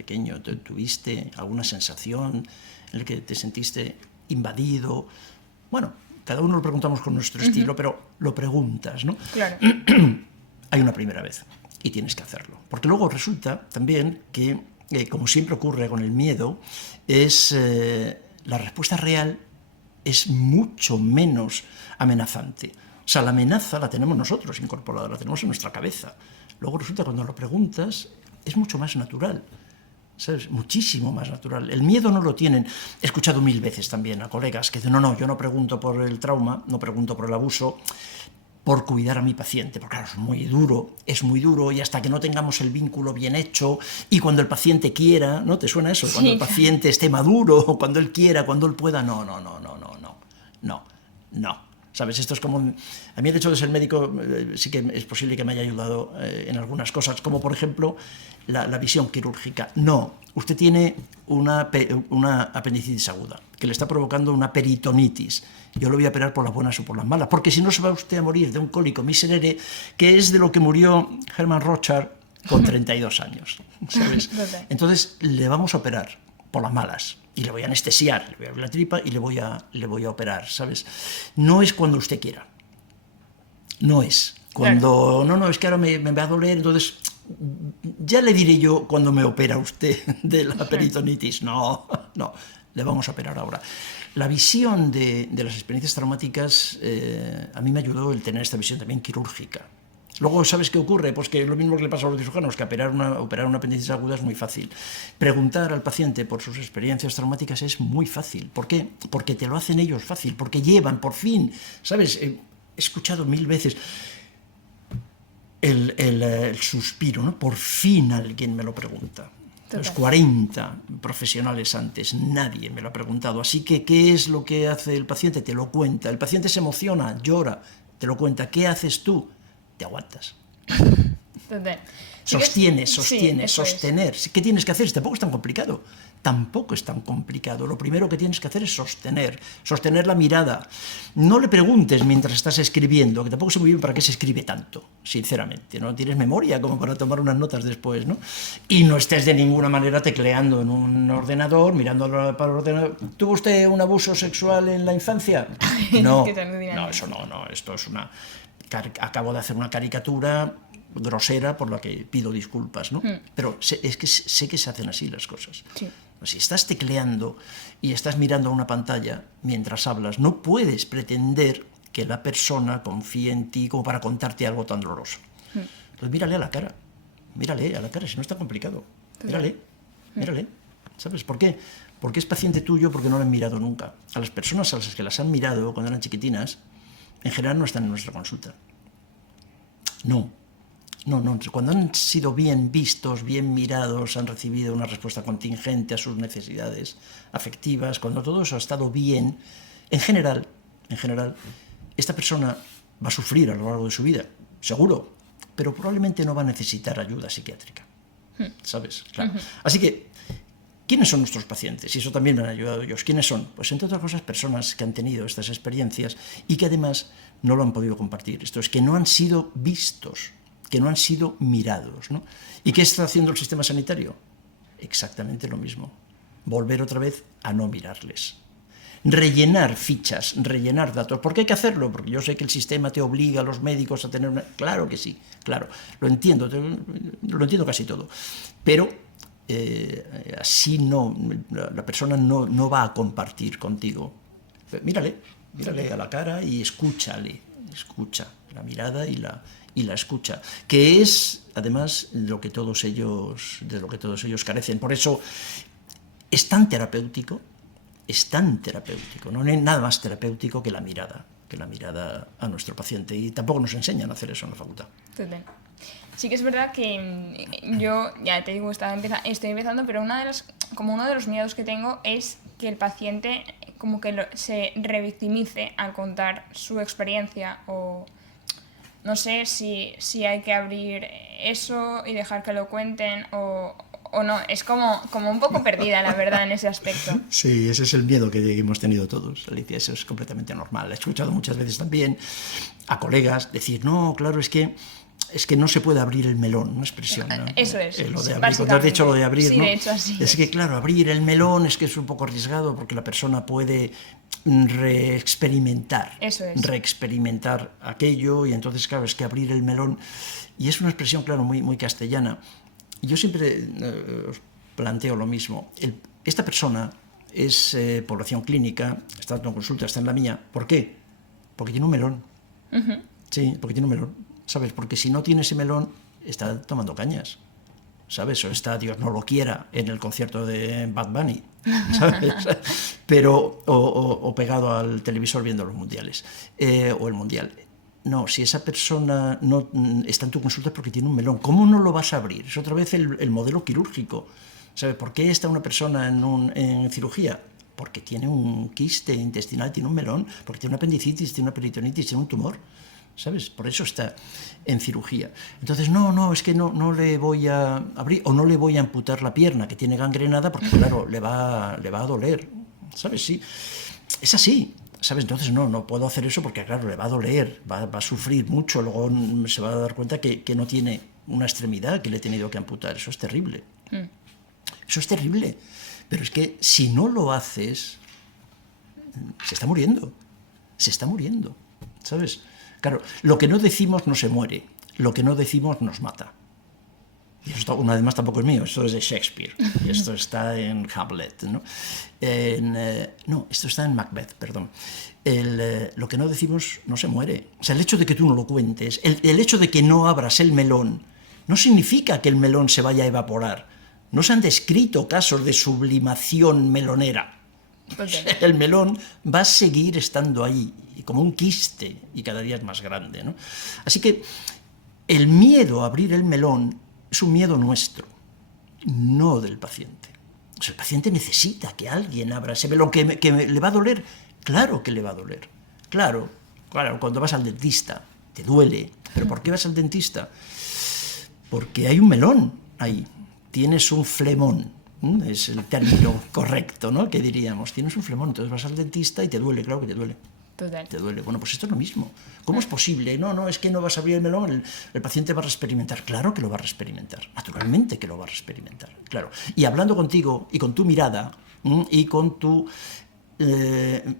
tuviste alguna sensación en la que te sentiste invadido? Bueno, cada uno lo preguntamos con nuestro estilo, pero lo preguntas, ¿no? Claro. Hay una primera vez. Y tienes que hacerlo. Porque luego resulta también que, como siempre ocurre con el miedo, la respuesta real es mucho menos amenazante. O sea, la amenaza la tenemos nosotros incorporada, la tenemos en nuestra cabeza. Luego resulta cuando lo preguntas, es mucho más natural. ¿Sabes? Muchísimo más natural. El miedo no lo tienen. He escuchado 1000 veces también a colegas que dicen, no, yo no pregunto por el trauma, no pregunto por el abuso, por cuidar a mi paciente, porque claro, es muy duro y hasta que no tengamos el vínculo bien hecho y cuando el paciente quiera, ¿no? ¿Te suena eso? Cuando el paciente esté maduro, cuando él quiera, cuando él pueda, no. ¿Sabes? Esto es como... A mí el hecho de ser médico sí que es posible que me haya ayudado en algunas cosas, como por ejemplo la visión quirúrgica. No, usted tiene una apendicitis aguda, que le está provocando una peritonitis. Yo lo voy a operar por las buenas o por las malas, porque si no se va usted a morir de un cólico miserere, que es de lo que murió Hermann Rothschild con 32 años, ¿sabes? Entonces le vamos a operar por las malas y le voy a anestesiar, le voy a abrir la tripa y le voy a operar, ¿sabes? No es cuando usted quiera. No es. Cuando, no, es que ahora me va a doler, entonces ya le diré yo cuando me opera usted de la peritonitis. No. le vamos a operar ahora. La visión de las experiencias traumáticas, a mí me ayudó el tener esta visión también quirúrgica. Luego, ¿sabes qué ocurre? Pues que lo mismo que le pasa a los cirujanos, que operar una apendicitis aguda es muy fácil. Preguntar al paciente por sus experiencias traumáticas es muy fácil. ¿Por qué? Porque te lo hacen ellos fácil, porque llevan, por fin, ¿sabes? He escuchado 1000 veces el suspiro, ¿no? Por fin alguien me lo pregunta. Los 40 profesionales antes, nadie me lo ha preguntado. Así que, ¿qué es lo que hace el paciente? Te lo cuenta. El paciente se emociona, llora, te lo cuenta. ¿Qué haces tú? Te aguantas. Sostienes, sostener. ¿Qué tienes que hacer? Tampoco es tan complicado. Tampoco es tan complicado. Lo primero que tienes que hacer es sostener la mirada. No le preguntes mientras estás escribiendo, que tampoco sé muy bien para qué se escribe tanto, sinceramente. No tienes memoria como para tomar unas notas después, ¿no? Y no estés de ninguna manera tecleando en un ordenador, mirando para el ordenador. ¿Tuvo usted un abuso sexual en la infancia? No, eso no. Esto es una... Acabo de hacer una caricatura grosera por la que pido disculpas, ¿no? Pero es que sé que se hacen así las cosas. Sí. Si estás tecleando y estás mirando a una pantalla mientras hablas, no puedes pretender que la persona confíe en ti como para contarte algo tan doloroso. Entonces mírale a la cara, si no está complicado. Mírale. ¿Sabes por qué? Porque es paciente tuyo, porque no lo han mirado nunca. A las personas a las que las han mirado cuando eran chiquitinas, en general no están en nuestra consulta. No. Cuando han sido bien vistos, bien mirados, han recibido una respuesta contingente a sus necesidades afectivas, cuando todo eso ha estado bien, en general, esta persona va a sufrir a lo largo de su vida, seguro, pero probablemente no va a necesitar ayuda psiquiátrica. ¿Sabes? Claro. Así que, ¿quiénes son nuestros pacientes? Y eso también me han ayudado ellos. ¿Quiénes son? Pues entre otras cosas, personas que han tenido estas experiencias y que además no lo han podido compartir. Esto es, que no han sido vistos, que no han sido mirados, ¿no? ¿Y qué está haciendo el sistema sanitario? Exactamente lo mismo. Volver otra vez a no mirarles. Rellenar fichas, rellenar datos. ¿Por qué hay que hacerlo? Porque yo sé que el sistema te obliga a los médicos a tener una... Claro que sí, claro. Lo entiendo casi todo. Pero así no, la persona no va a compartir contigo. Mírale a la cara y escucha la mirada y la escucha, que es además de lo que todos ellos carecen. Por eso es tan terapéutico, no hay nada más terapéutico que la mirada a nuestro paciente, y tampoco nos enseñan a hacer eso en la facultad. Sí que es verdad que yo, ya te digo, estoy empezando, pero uno de los miedos que tengo es que el paciente como que se revictimice al contar su experiencia, o no sé si hay que abrir eso y dejar que lo cuenten o no. Es como un poco perdida, la verdad, en ese aspecto. Sí, ese es el miedo que hemos tenido todos, Alicia. Eso es completamente normal. He escuchado muchas veces también a colegas decir, no, claro, es que no se puede abrir el melón, una expresión, ¿no? Eso es. Lo de abrir, cuando has dicho lo de abrir, sí, ¿no? De hecho, así es que, claro, abrir el melón es que es un poco arriesgado porque la persona puede reexperimentar aquello, y entonces, claro, es que abrir el melón, y es una expresión, claro, muy, muy castellana. Yo siempre os planteo lo mismo. Esta persona es población clínica, está en consulta, está en la mía. ¿Por qué? Porque tiene un melón. Sí, porque tiene un melón. ¿Sabes? Porque si no tiene ese melón, está tomando cañas, ¿sabes? O está, Dios no lo quiera, en el concierto de Bad Bunny, ¿sabes? Pero, o pegado al televisor viendo los mundiales, o el mundial. No, si esa persona no está en tu consulta es porque tiene un melón. ¿Cómo no lo vas a abrir? Es otra vez el modelo quirúrgico. ¿Sabes? ¿Por qué está una persona en cirugía? Porque tiene un quiste intestinal, tiene un melón, porque tiene una apendicitis, tiene una peritonitis, tiene un tumor. ¿Sabes? Por eso está en cirugía. Entonces, no, es que no le voy a abrir, o no le voy a amputar la pierna que tiene gangrenada, porque claro, le va a doler. ¿Sabes? Sí. Es así. ¿Sabes? Entonces no puedo hacer eso porque, claro, le va a doler, va a sufrir mucho, luego se va a dar cuenta que no tiene una extremidad que le he tenido que amputar. Eso es terrible. Eso es terrible. Pero es que si no lo haces, se está muriendo. ¿Sabes? Claro, lo que no decimos no se muere, lo que no decimos nos mata. Y esto, una vez más, tampoco es mío, esto es de Shakespeare. Y esto está en Hamlet, ¿no? No, esto está en Macbeth, perdón. Lo que no decimos no se muere. O sea, el hecho de que tú no lo cuentes, el hecho de que no abras el melón, no significa que el melón se vaya a evaporar. No se han descrito casos de sublimación melonera. Okay. El melón va a seguir estando ahí, como un quiste, y cada día es más grande, ¿no? Así que el miedo a abrir el melón es un miedo nuestro, no del paciente. O sea, el paciente necesita que alguien abra ese melón, que le va a doler. Claro que le va a doler. Claro, cuando vas al dentista, te duele. ¿Pero por qué vas al dentista? Porque hay un melón ahí. Tienes un flemón. Es el término correcto, ¿no? Que diríamos. Tienes un flemón, entonces vas al dentista y te duele, claro que te duele. Total. Te duele. Bueno, pues esto es lo mismo. ¿Cómo es posible? No, es que no vas a abrir el melón, el paciente va a experimentar. Claro que lo va a experimentar. Naturalmente que lo va a experimentar. Claro. Y hablando contigo y con tu mirada y con tu...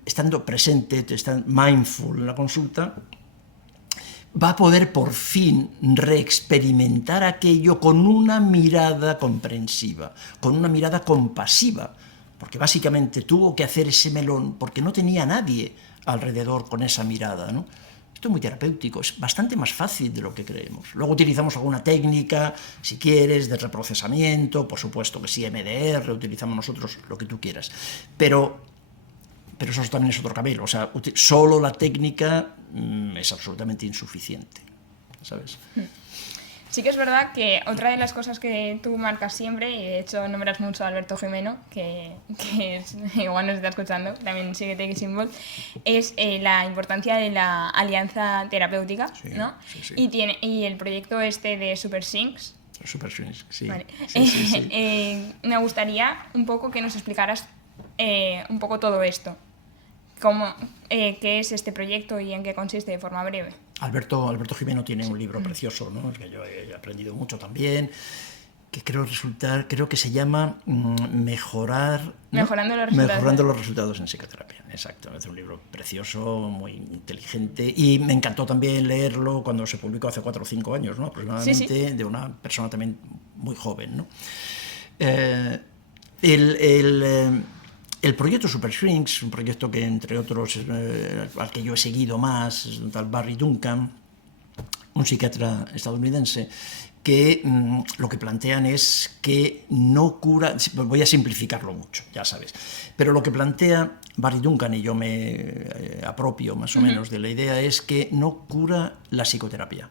estando presente, estando mindful en la consulta, va a poder por fin reexperimentar aquello con una mirada comprensiva, con una mirada compasiva, porque básicamente tuvo que hacer ese melón porque no tenía nadie alrededor con esa mirada, ¿no? Esto es muy terapéutico, es bastante más fácil de lo que creemos. Luego utilizamos alguna técnica, si quieres, de reprocesamiento, por supuesto que sí, MDR, utilizamos nosotros lo que tú quieras, pero eso también es otro camino. O sea, solo la técnica es absolutamente insuficiente, ¿sabes? Sí que es verdad que otra de las cosas que tú marcas siempre, y de hecho nombras mucho a Alberto Jimeno, que es, igual nos está escuchando, también sigue Take Symbol, es la importancia de la alianza terapéutica, sí, ¿no? Sí. Y el proyecto este de Super Syncs. Super Syncs, sí. Vale. Sí. Me gustaría un poco que nos explicaras un poco todo esto. ¿Qué es este proyecto y en qué consiste de forma breve? Alberto Jimeno tiene un libro precioso, ¿no? El que yo he aprendido mucho también, que creo que se llama Mejorando los resultados en psicoterapia. Exacto, es un libro precioso, muy inteligente, y me encantó también leerlo cuando se publicó hace 4 o 5 años, ¿no? Aproximadamente, sí. De una persona también muy joven, ¿no? El proyecto Super Shrinks, un proyecto que, entre otros, al que yo he seguido más, es un tal Barry Duncan, un psiquiatra estadounidense, que lo que plantean es que no cura... Voy a simplificarlo mucho, ya sabes. Pero lo que plantea Barry Duncan, y yo me apropio más o menos de la idea, es que no cura la psicoterapia,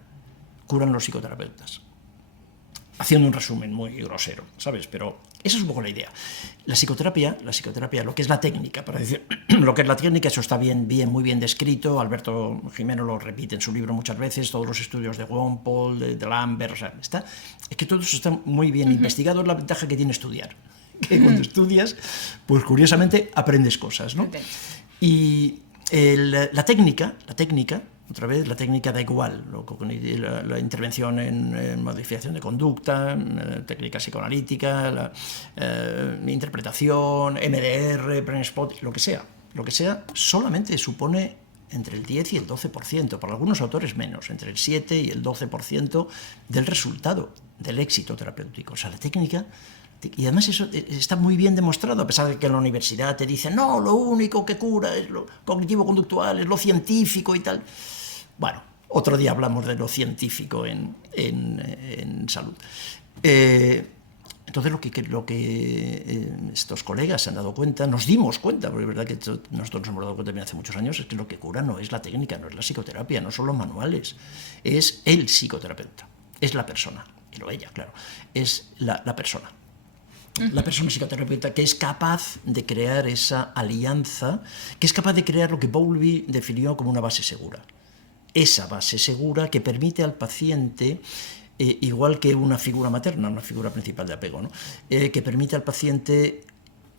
curan los psicoterapeutas. Haciendo un resumen muy grosero, ¿sabes? Pero esa es un poco la idea. La psicoterapia, lo que es la técnica, para decir, lo que es la técnica, eso está muy bien descrito. Alberto Jimeno lo repite en su libro muchas veces, todos los estudios de Wompole, de Lambert, o sea, es que todo eso está muy bien investigado, es la ventaja que tiene estudiar. Que cuando estudias, pues curiosamente aprendes cosas, ¿no? Y la técnica, otra vez, la técnica da igual, la intervención en modificación de conducta, técnica psicoanalítica, la interpretación, MDR, Brain Spot, lo que sea, solamente supone entre el 10 y el 12%, para algunos autores menos, entre el 7 y el 12% del resultado, del éxito terapéutico. O sea, la técnica... Y además eso está muy bien demostrado, a pesar de que en la universidad te dicen no, lo único que cura es lo cognitivo-conductual, es lo científico y tal. Bueno, otro día hablamos de lo científico en salud. Entonces lo que estos colegas se han dado cuenta, nos dimos cuenta, porque es verdad que nosotros nos hemos dado cuenta también hace muchos años, es que lo que cura no es la técnica, no es la psicoterapia, no son los manuales, es el psicoterapeuta, es la persona, y lo ella, claro, es la persona. La persona psicoterapeuta que es capaz de crear esa alianza, que es capaz de crear lo que Bowlby definió como una base segura. Esa base segura que permite al paciente, igual que una figura materna, una figura principal de apego, ¿no? Que permite al paciente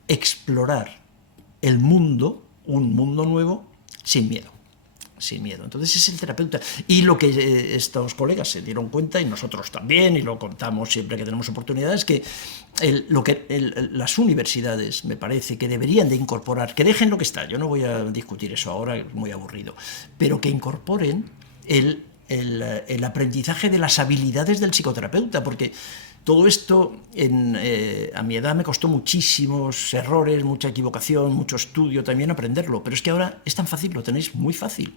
explorar el mundo, un mundo nuevo, sin miedo. Entonces es el terapeuta. Y lo que estos colegas se dieron cuenta, y nosotros también, y lo contamos siempre que tenemos oportunidades, que las universidades, me parece, que deberían de incorporar, que dejen lo que está, yo no voy a discutir eso ahora, es muy aburrido, pero que incorporen el aprendizaje de las habilidades del psicoterapeuta, porque Todo esto, a mi edad, me costó muchísimos errores, mucha equivocación, mucho estudio también aprenderlo, pero es que ahora es tan fácil, lo tenéis muy fácil,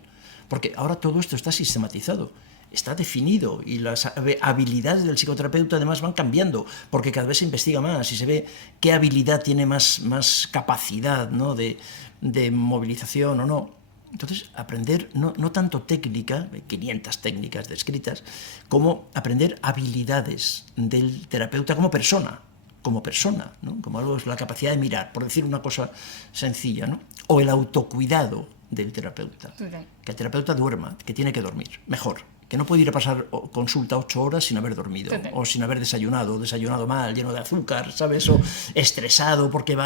porque ahora todo esto está sistematizado, está definido, y las habilidades del psicoterapeuta además van cambiando, porque cada vez se investiga más y se ve qué habilidad tiene más capacidad, ¿no?, de movilización o no. Entonces, aprender no tanto técnica, 500 técnicas descritas, como aprender habilidades del terapeuta como persona, ¿no? Como algo es la capacidad de mirar, por decir una cosa sencilla, ¿no? O el autocuidado del terapeuta. Que el terapeuta duerma, que tiene que dormir, mejor. Que no puede ir a pasar consulta 8 horas sin haber dormido, o sin haber desayunado mal, lleno de azúcar, ¿sabes? O estresado porque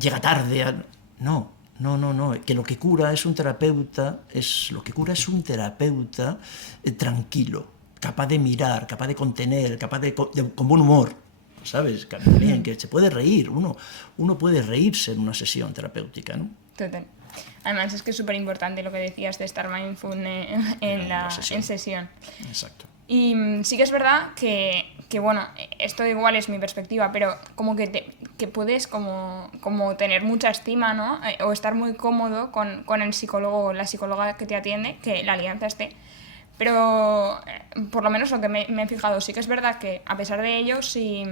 llega tarde. No, que lo que cura es un terapeuta, tranquilo, capaz de mirar, capaz de contener, con buen humor, ¿sabes? También, que se puede reír, uno puede reírse en una sesión terapéutica, ¿no? Total. Además es que es súper importante lo que decías de estar mindful en sesión. Exacto. Y sí que es verdad que bueno, esto igual es mi perspectiva, pero como que puedes como tener mucha estima, ¿no? O estar muy cómodo con el psicólogo o la psicóloga que te atiende, que la alianza esté. Pero por lo menos lo que me he fijado, sí que es verdad que a pesar de ello, si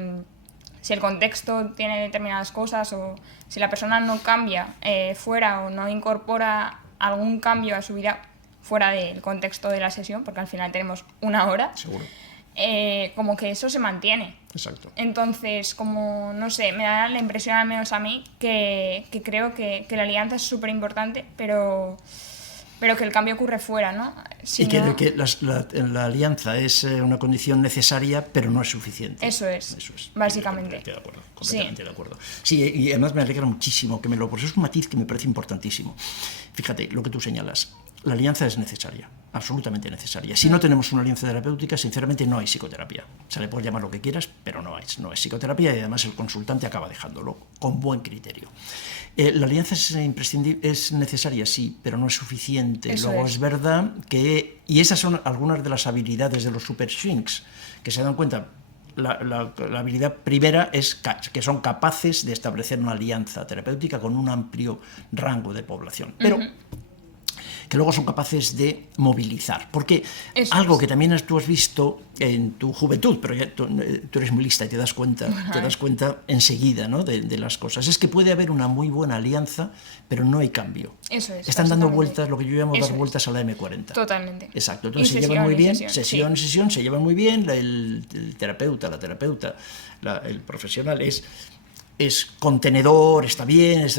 el contexto tiene determinadas cosas o si la persona no cambia fuera o no incorpora algún cambio a su vida fuera del contexto de la sesión, porque al final tenemos 1 hora, seguro, como que eso se mantiene. Exacto. Entonces, como, no sé, me da la impresión, al menos a mí, que creo que la alianza es súper importante, pero que el cambio ocurre fuera, ¿no? Que la alianza es una condición necesaria, pero no es suficiente. Eso es básicamente. Completamente de acuerdo. Sí, y además me alegra muchísimo que porque es un matiz que me parece importantísimo. Fíjate, lo que tú señalas, la alianza es necesaria, absolutamente necesaria. Si no tenemos una alianza terapéutica, sinceramente no hay psicoterapia. Se le puede llamar lo que quieras, pero no es psicoterapia, y además el consultante acaba dejándolo con buen criterio. La alianza es imprescindible, es necesaria, sí, pero no es suficiente. Luego es verdad que, y esas son algunas de las habilidades de los super shrinks, que se dan cuenta. La habilidad primera es que son capaces de establecer una alianza terapéutica con un amplio rango de población. Pero que luego son capaces de movilizar. Porque algo que también tú has visto en tu juventud, pero ya tú eres muy lista y te das cuenta enseguida, ¿no?, de las cosas, es que puede haber una muy buena alianza, pero no hay cambio. Eso es. Están dando vueltas, lo que yo llamo dar vueltas a la M40. Totalmente. Exacto. Entonces se llevan muy bien, sesión, se llevan muy bien, el terapeuta, la terapeuta, el profesional es contenedor, está bien,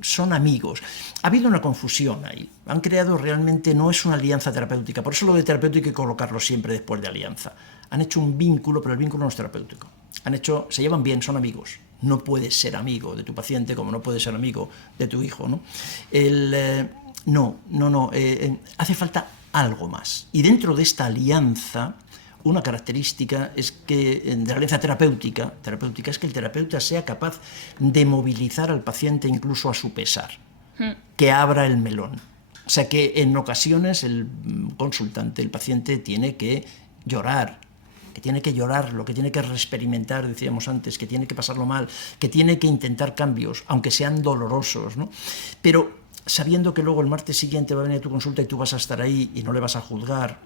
son amigos. Ha habido una confusión ahí. Han creado realmente, no es una alianza terapéutica. Por eso lo de terapéutico hay que colocarlo siempre después de alianza. Han hecho un vínculo, pero el vínculo no es terapéutico. Se llevan bien, son amigos. No puedes ser amigo de tu paciente como no puedes ser amigo de tu hijo, ¿no? Hace falta algo más. Y dentro de esta alianza, una característica es que, de la alianza terapéutica es que el terapeuta sea capaz de movilizar al paciente incluso a su pesar, que abra el melón. O sea que en ocasiones el consultante, el paciente, tiene que llorar, lo que tiene que reexperimentar, decíamos antes, que tiene que pasarlo mal, que tiene que intentar cambios, aunque sean dolorosos, ¿no? Pero sabiendo que luego el martes siguiente va a venir a tu consulta y tú vas a estar ahí y no le vas a juzgar,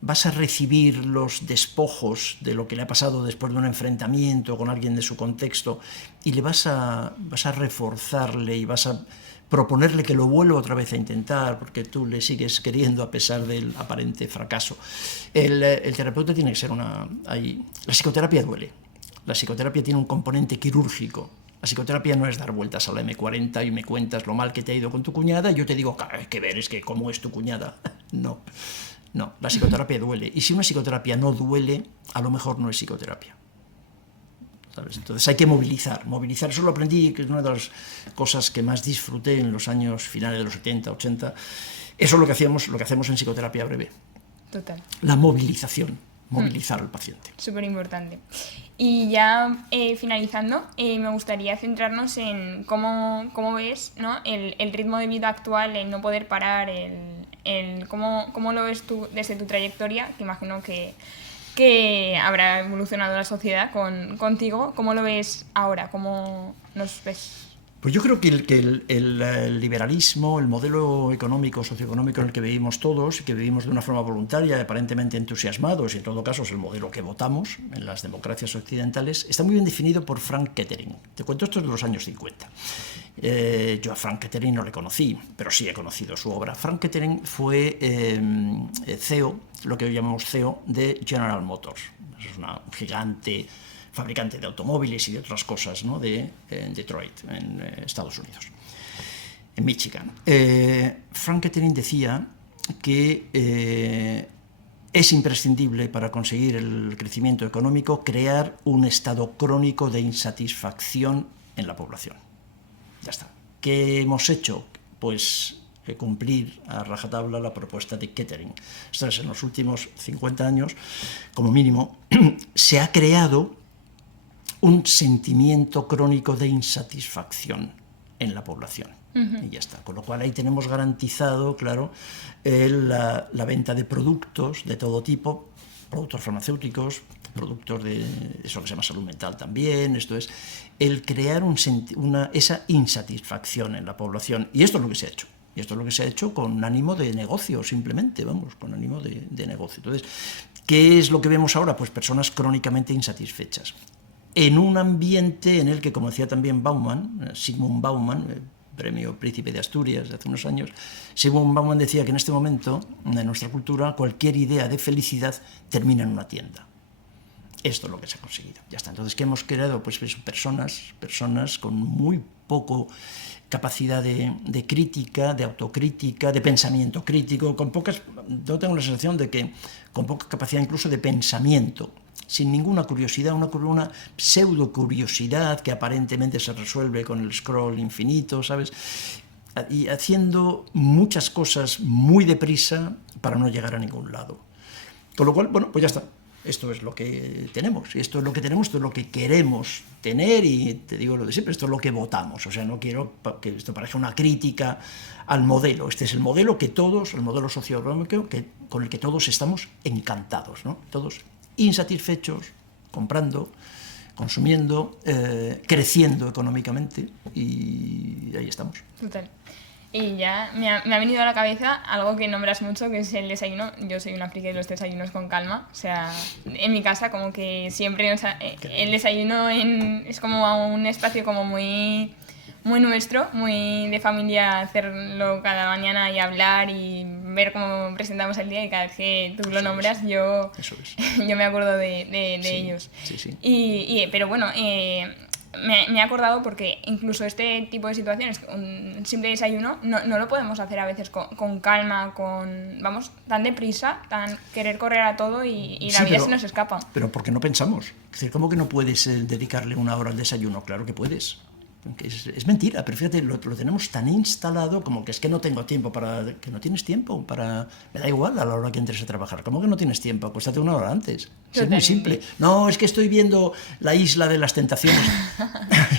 vas a recibir los despojos de lo que le ha pasado después de un enfrentamiento con alguien de su contexto y le vas a reforzarle y vas a proponerle que lo vuelva otra vez a intentar porque tú le sigues queriendo a pesar del aparente fracaso. El terapeuta tiene que ser la psicoterapia duele. La psicoterapia tiene un componente quirúrgico. La psicoterapia no es dar vueltas a la M40 y me cuentas lo mal que te ha ido con tu cuñada y yo te digo, hay que ver, es que cómo es tu cuñada. No, la psicoterapia duele. Y si una psicoterapia no duele, a lo mejor no es psicoterapia. ¿Sabes? Entonces hay que movilizar. Eso lo aprendí, que es una de las cosas que más disfruté en los años finales de los 70, 80. Eso es lo que hacemos en psicoterapia breve. Total. La movilización. Movilizar al paciente. Súper importante. Y ya finalizando, me gustaría centrarnos en cómo ves, ¿no?, el ritmo de vida actual, el no poder parar, cómo lo ves tú desde tu trayectoria, que imagino que que habrá evolucionado la sociedad contigo. ¿Cómo lo ves ahora? ¿Cómo nos ves? Pues yo creo que el liberalismo, el modelo económico, socioeconómico en el que vivimos todos y que vivimos de una forma voluntaria y aparentemente entusiasmados, y en todo caso es el modelo que votamos en las democracias occidentales, está muy bien definido por Frank Kettering. Te cuento, esto es de los años 50. Yo a Frank Kettering no le conocí, pero sí he conocido su obra. Frank Kettering fue CEO, lo que hoy llamamos CEO, de General Motors. Es una gigante fabricante de automóviles y de otras cosas, ¿no? En Detroit, en Estados Unidos, en Michigan. Frank Kettering decía que es imprescindible para conseguir el crecimiento económico crear un estado crónico de insatisfacción en la población. Ya está. ¿Qué hemos hecho? Pues cumplir a rajatabla la propuesta de Kettering. Esto es, en los últimos 50 años, como mínimo, se ha creado un sentimiento crónico de insatisfacción en la población. Y ya está. Con lo cual ahí tenemos garantizado, claro, la venta de productos de todo tipo, productos farmacéuticos, productos de eso que se llama salud mental también. Esto es, el crear esa insatisfacción en la población. Y esto es lo que se ha hecho. Y esto es lo que se ha hecho con ánimo de negocio, simplemente, vamos, con ánimo de negocio. Entonces, ¿qué es lo que vemos ahora? Pues personas crónicamente insatisfechas. En un ambiente en el que, como decía también Bauman, Zygmunt Bauman, premio Príncipe de Asturias de hace unos años, Zygmunt Bauman decía que en este momento, en nuestra cultura, cualquier idea de felicidad termina en una tienda. Esto es lo que se ha conseguido. Ya está. Entonces, ¿qué hemos creado? Pues personas con muy poco capacidad de crítica, de autocrítica, de pensamiento crítico, con pocas, yo tengo la sensación de que con poca capacidad incluso de pensamiento, sin ninguna curiosidad, una pseudo curiosidad que aparentemente se resuelve con el scroll infinito, ¿sabes? Y haciendo muchas cosas muy deprisa para no llegar a ningún lado. Con lo cual, bueno, pues ya está. Esto es lo que tenemos, y esto es lo que tenemos, esto es lo que queremos tener, y te digo lo de siempre, esto es lo que votamos. O sea, no quiero que esto parezca una crítica al modelo. Este es el modelo que todos, el modelo socioeconómico con el que todos estamos encantados, ¿no? Todos insatisfechos, comprando, consumiendo, creciendo económicamente, y ahí estamos. Total. Y ya me ha venido a la cabeza algo que nombras mucho, que es el desayuno. Yo soy una friki de los desayunos con calma. O sea, en mi casa como que siempre, o sea, el desayuno es como un espacio como muy nuestro, muy de familia, hacerlo cada mañana y hablar y ver cómo presentamos el día, y cada vez que tú lo nombras yo me acuerdo de ellos. Sí, sí. Pero bueno, me he acordado porque incluso este tipo de situaciones, un simple desayuno, no lo podemos hacer a veces con calma, vamos tan deprisa, tan querer correr a todo, y la vida se nos escapa. Pero ¿por qué no pensamos? Es decir, ¿cómo que no puedes dedicarle una hora al desayuno? Claro que puedes. Es mentira, pero fíjate, lo tenemos tan instalado como que es que no tengo tiempo para... Que no tienes tiempo para... Me da igual a la hora que entres a trabajar. ¿Cómo que no tienes tiempo? Acuéstate una hora antes. Es muy simple. No, es que estoy viendo La Isla de las Tentaciones.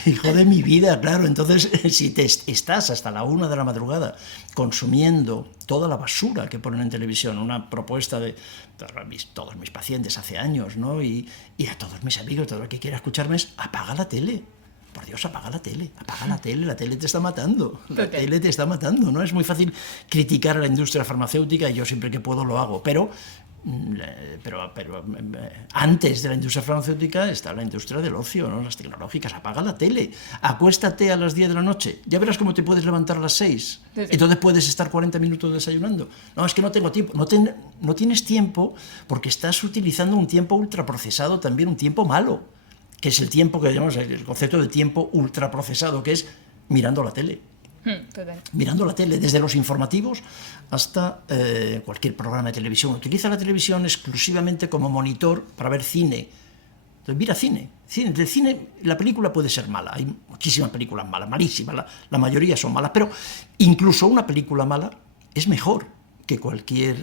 Hijo de mi vida, claro. Entonces, si estás hasta la 1 de la madrugada consumiendo toda la basura que ponen en televisión, una propuesta de todos mis pacientes hace años, ¿no? Y a todos mis amigos, todo el que quiera escucharme es: apaga la tele. Por Dios, apaga la tele, la tele te está matando, tele te está matando, ¿no? Es muy fácil criticar a la industria farmacéutica, y yo siempre que puedo lo hago, pero antes de la industria farmacéutica está la industria del ocio, ¿no? Las tecnológicas. Apaga la tele, acuéstate a las 10 de la noche, ya verás cómo te puedes levantar a las 6, entonces puedes estar 40 minutos desayunando. No, es que no tengo tiempo. No tienes tiempo porque estás utilizando un tiempo ultraprocesado, también un tiempo malo, que es el tiempo que llamamos el concepto de tiempo ultraprocesado, que es mirando la tele. Total. Mirando la tele, desde los informativos hasta cualquier programa de televisión. Utiliza la televisión exclusivamente como monitor para ver cine. Entonces, mira cine. Del cine, la película puede ser mala. Hay muchísimas películas malas, malísimas. La mayoría son malas, pero incluso una película mala es mejor que cualquiera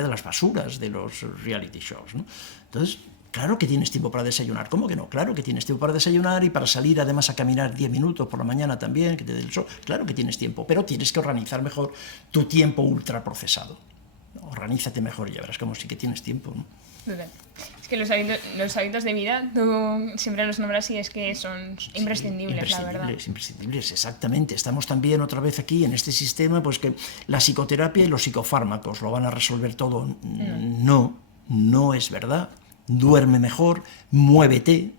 de las basuras de los reality shows, ¿no? Entonces, claro que tienes tiempo para desayunar. ¿Cómo que no? Claro que tienes tiempo para desayunar, y para salir además a caminar 10 minutos por la mañana también, que te dé el sol. Claro que tienes tiempo, pero tienes que organizar mejor tu tiempo ultraprocesado. Organízate mejor y ya verás cómo sí que tienes tiempo, ¿no? Total. Es que los hábitos de vida, tú siempre los nombras y es que son imprescindibles, la verdad. Imprescindibles, exactamente. Estamos también otra vez aquí en este sistema, pues que la psicoterapia y los psicofármacos lo van a resolver todo. No es verdad. Duerme mejor, muévete,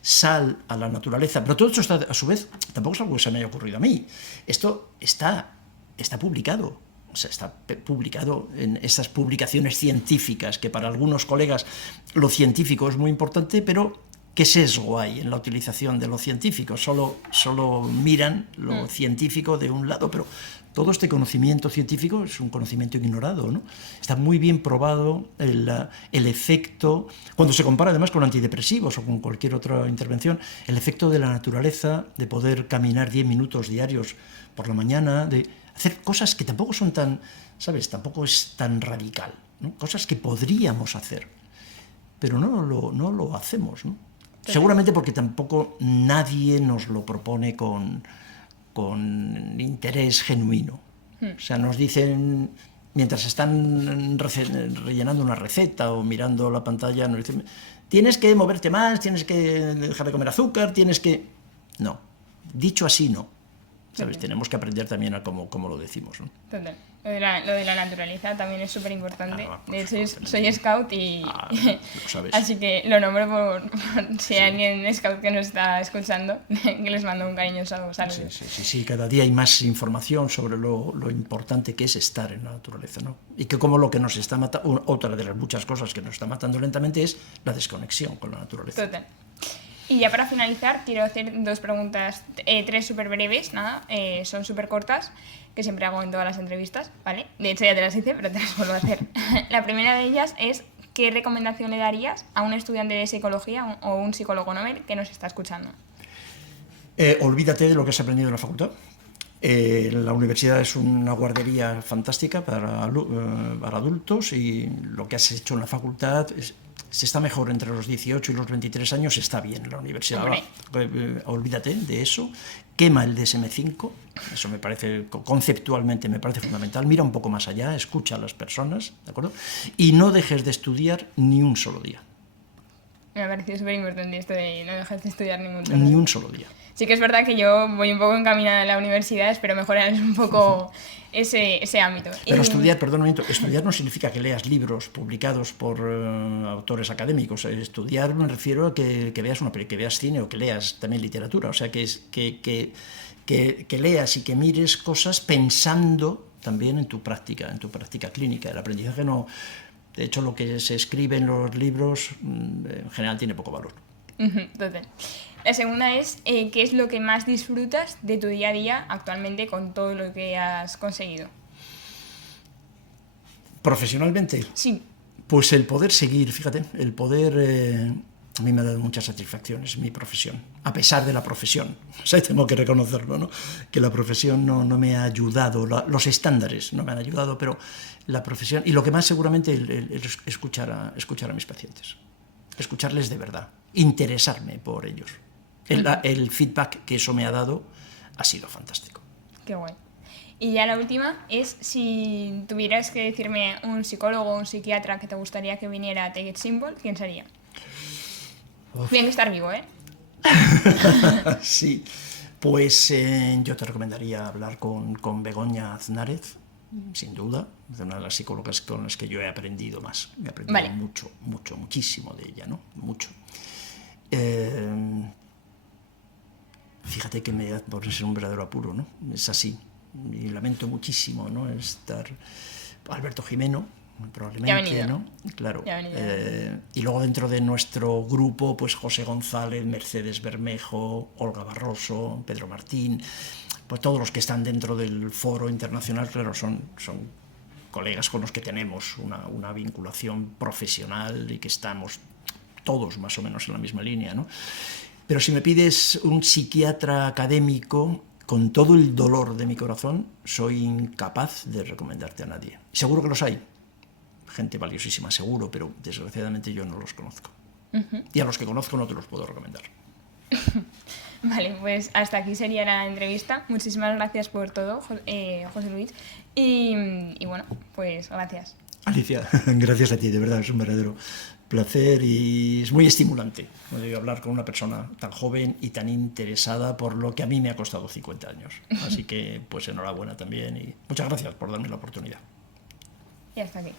sal a la naturaleza. Pero todo esto está, a su vez, tampoco es algo que se me haya ocurrido a mí. Esto está publicado. O sea, está publicado en estas publicaciones científicas, que para algunos colegas lo científico es muy importante, pero ¿qué sesgo hay en la utilización de lo científico? Solo miran lo científico de un lado, pero todo este conocimiento científico es un conocimiento ignorado, ¿no? Está muy bien probado el efecto, cuando se compara además con antidepresivos o con cualquier otra intervención, el efecto de la naturaleza, de poder caminar 10 minutos diarios por la mañana, de hacer cosas que tampoco son tan, ¿sabes? Tampoco es tan radical, ¿no? Cosas que podríamos hacer, pero no lo hacemos, ¿no? Seguramente porque tampoco nadie nos lo propone con interés genuino. O sea, nos dicen, mientras están rellenando una receta o mirando la pantalla, nos dicen, tienes que moverte más, tienes que dejar de comer azúcar, tienes que... No, dicho así no. ¿Sabes? Tenemos que aprender también a cómo lo decimos, ¿no? Total. Lo de la naturaleza también es súper importante. De hecho, soy scout y... lo sabes. Así que lo nombro por si hay alguien scout que nos está escuchando, que les mando un cariñoso saludo. Sí, cada día hay más información sobre lo importante que es estar en la naturaleza, ¿no? Y que como lo que nos está matando, otra de las muchas cosas que nos está matando lentamente es la desconexión con la naturaleza. Total. Y ya para finalizar, quiero hacer 2 preguntas, 3 súper breves, nada, son súper cortas, que siempre hago en todas las entrevistas, ¿vale? De hecho ya te las hice, pero te las vuelvo a hacer. La primera de ellas es, ¿qué recomendación le darías a un estudiante de psicología o un psicólogo novel que nos está escuchando? Olvídate de lo que has aprendido en la facultad. La universidad es una guardería fantástica para adultos y lo que has hecho en la facultad si está mejor entre los 18 y los 23 años, está bien en la universidad. Olvídate de eso, quema el DSM-5, eso me parece, conceptualmente me parece fundamental, mira un poco más allá, escucha a las personas, ¿de acuerdo? Y no dejes de estudiar ni un solo día. Me ha parecido súper importante esto de no dejar de estudiar ningún día. Ni un solo día. Sí que es verdad que yo voy un poco encaminada a la universidad, espero mejorar un poco ese ámbito. Pero estudiar, perdón un momento, estudiar no significa que leas libros publicados por autores académicos. Estudiar me refiero a que veas que veas cine o que leas también literatura. O sea, que leas y que mires cosas pensando también en tu práctica clínica. El aprendizaje no... De hecho, lo que se escribe en los libros en general tiene poco valor. Total. La segunda es, ¿qué es lo que más disfrutas de tu día a día actualmente con todo lo que has conseguido? ¿Profesionalmente? Sí. Pues el poder seguir, fíjate, el poder... a mí me ha dado muchas satisfacciones mi profesión, a pesar de la profesión. O sea, tengo que reconocerlo, ¿no? Que la profesión no me ha ayudado, los estándares no me han ayudado, pero la profesión... Y lo que más seguramente es escuchar a mis pacientes, escucharles de verdad, interesarme por ellos. El feedback que eso me ha dado ha sido fantástico. Qué guay. Y ya la última es, si tuvieras que decirme un psicólogo o un psiquiatra que te gustaría que viniera a Take It Simple, ¿quién sería? Tiene que estar vivo, ¿eh? Sí, pues yo te recomendaría hablar con Begoña Aznárez, sin duda, de una de las psicólogas con las que yo he aprendido más. He aprendido muchísimo de ella, ¿no? Mucho. Fíjate que me pones en un verdadero apuro, ¿no? Es así. Y lamento muchísimo, ¿no? Estar... Alberto Jimeno, probablemente, ¿no? Claro. Y luego dentro de nuestro grupo, pues José González, Mercedes Bermejo, Olga Barroso, Pedro Martín, pues todos los que están dentro del foro internacional, claro, son colegas con los que tenemos una vinculación profesional y que estamos todos más o menos en la misma línea, ¿no? Pero si me pides un psiquiatra académico, con todo el dolor de mi corazón, soy incapaz de recomendarte a nadie. Seguro que los hay, gente valiosísima, seguro, pero desgraciadamente yo no los conozco. Y a los que conozco no te los puedo recomendar. Vale, pues hasta aquí sería la entrevista. Muchísimas gracias por todo, José Luis. Y bueno, pues gracias. Alicia, gracias a ti, de verdad, es un verdadero placer y es muy estimulante, como digo, hablar con una persona tan joven y tan interesada por lo que a mí me ha costado 50 años. Así que, pues enhorabuena también y muchas gracias por darme la oportunidad. Y hasta aquí.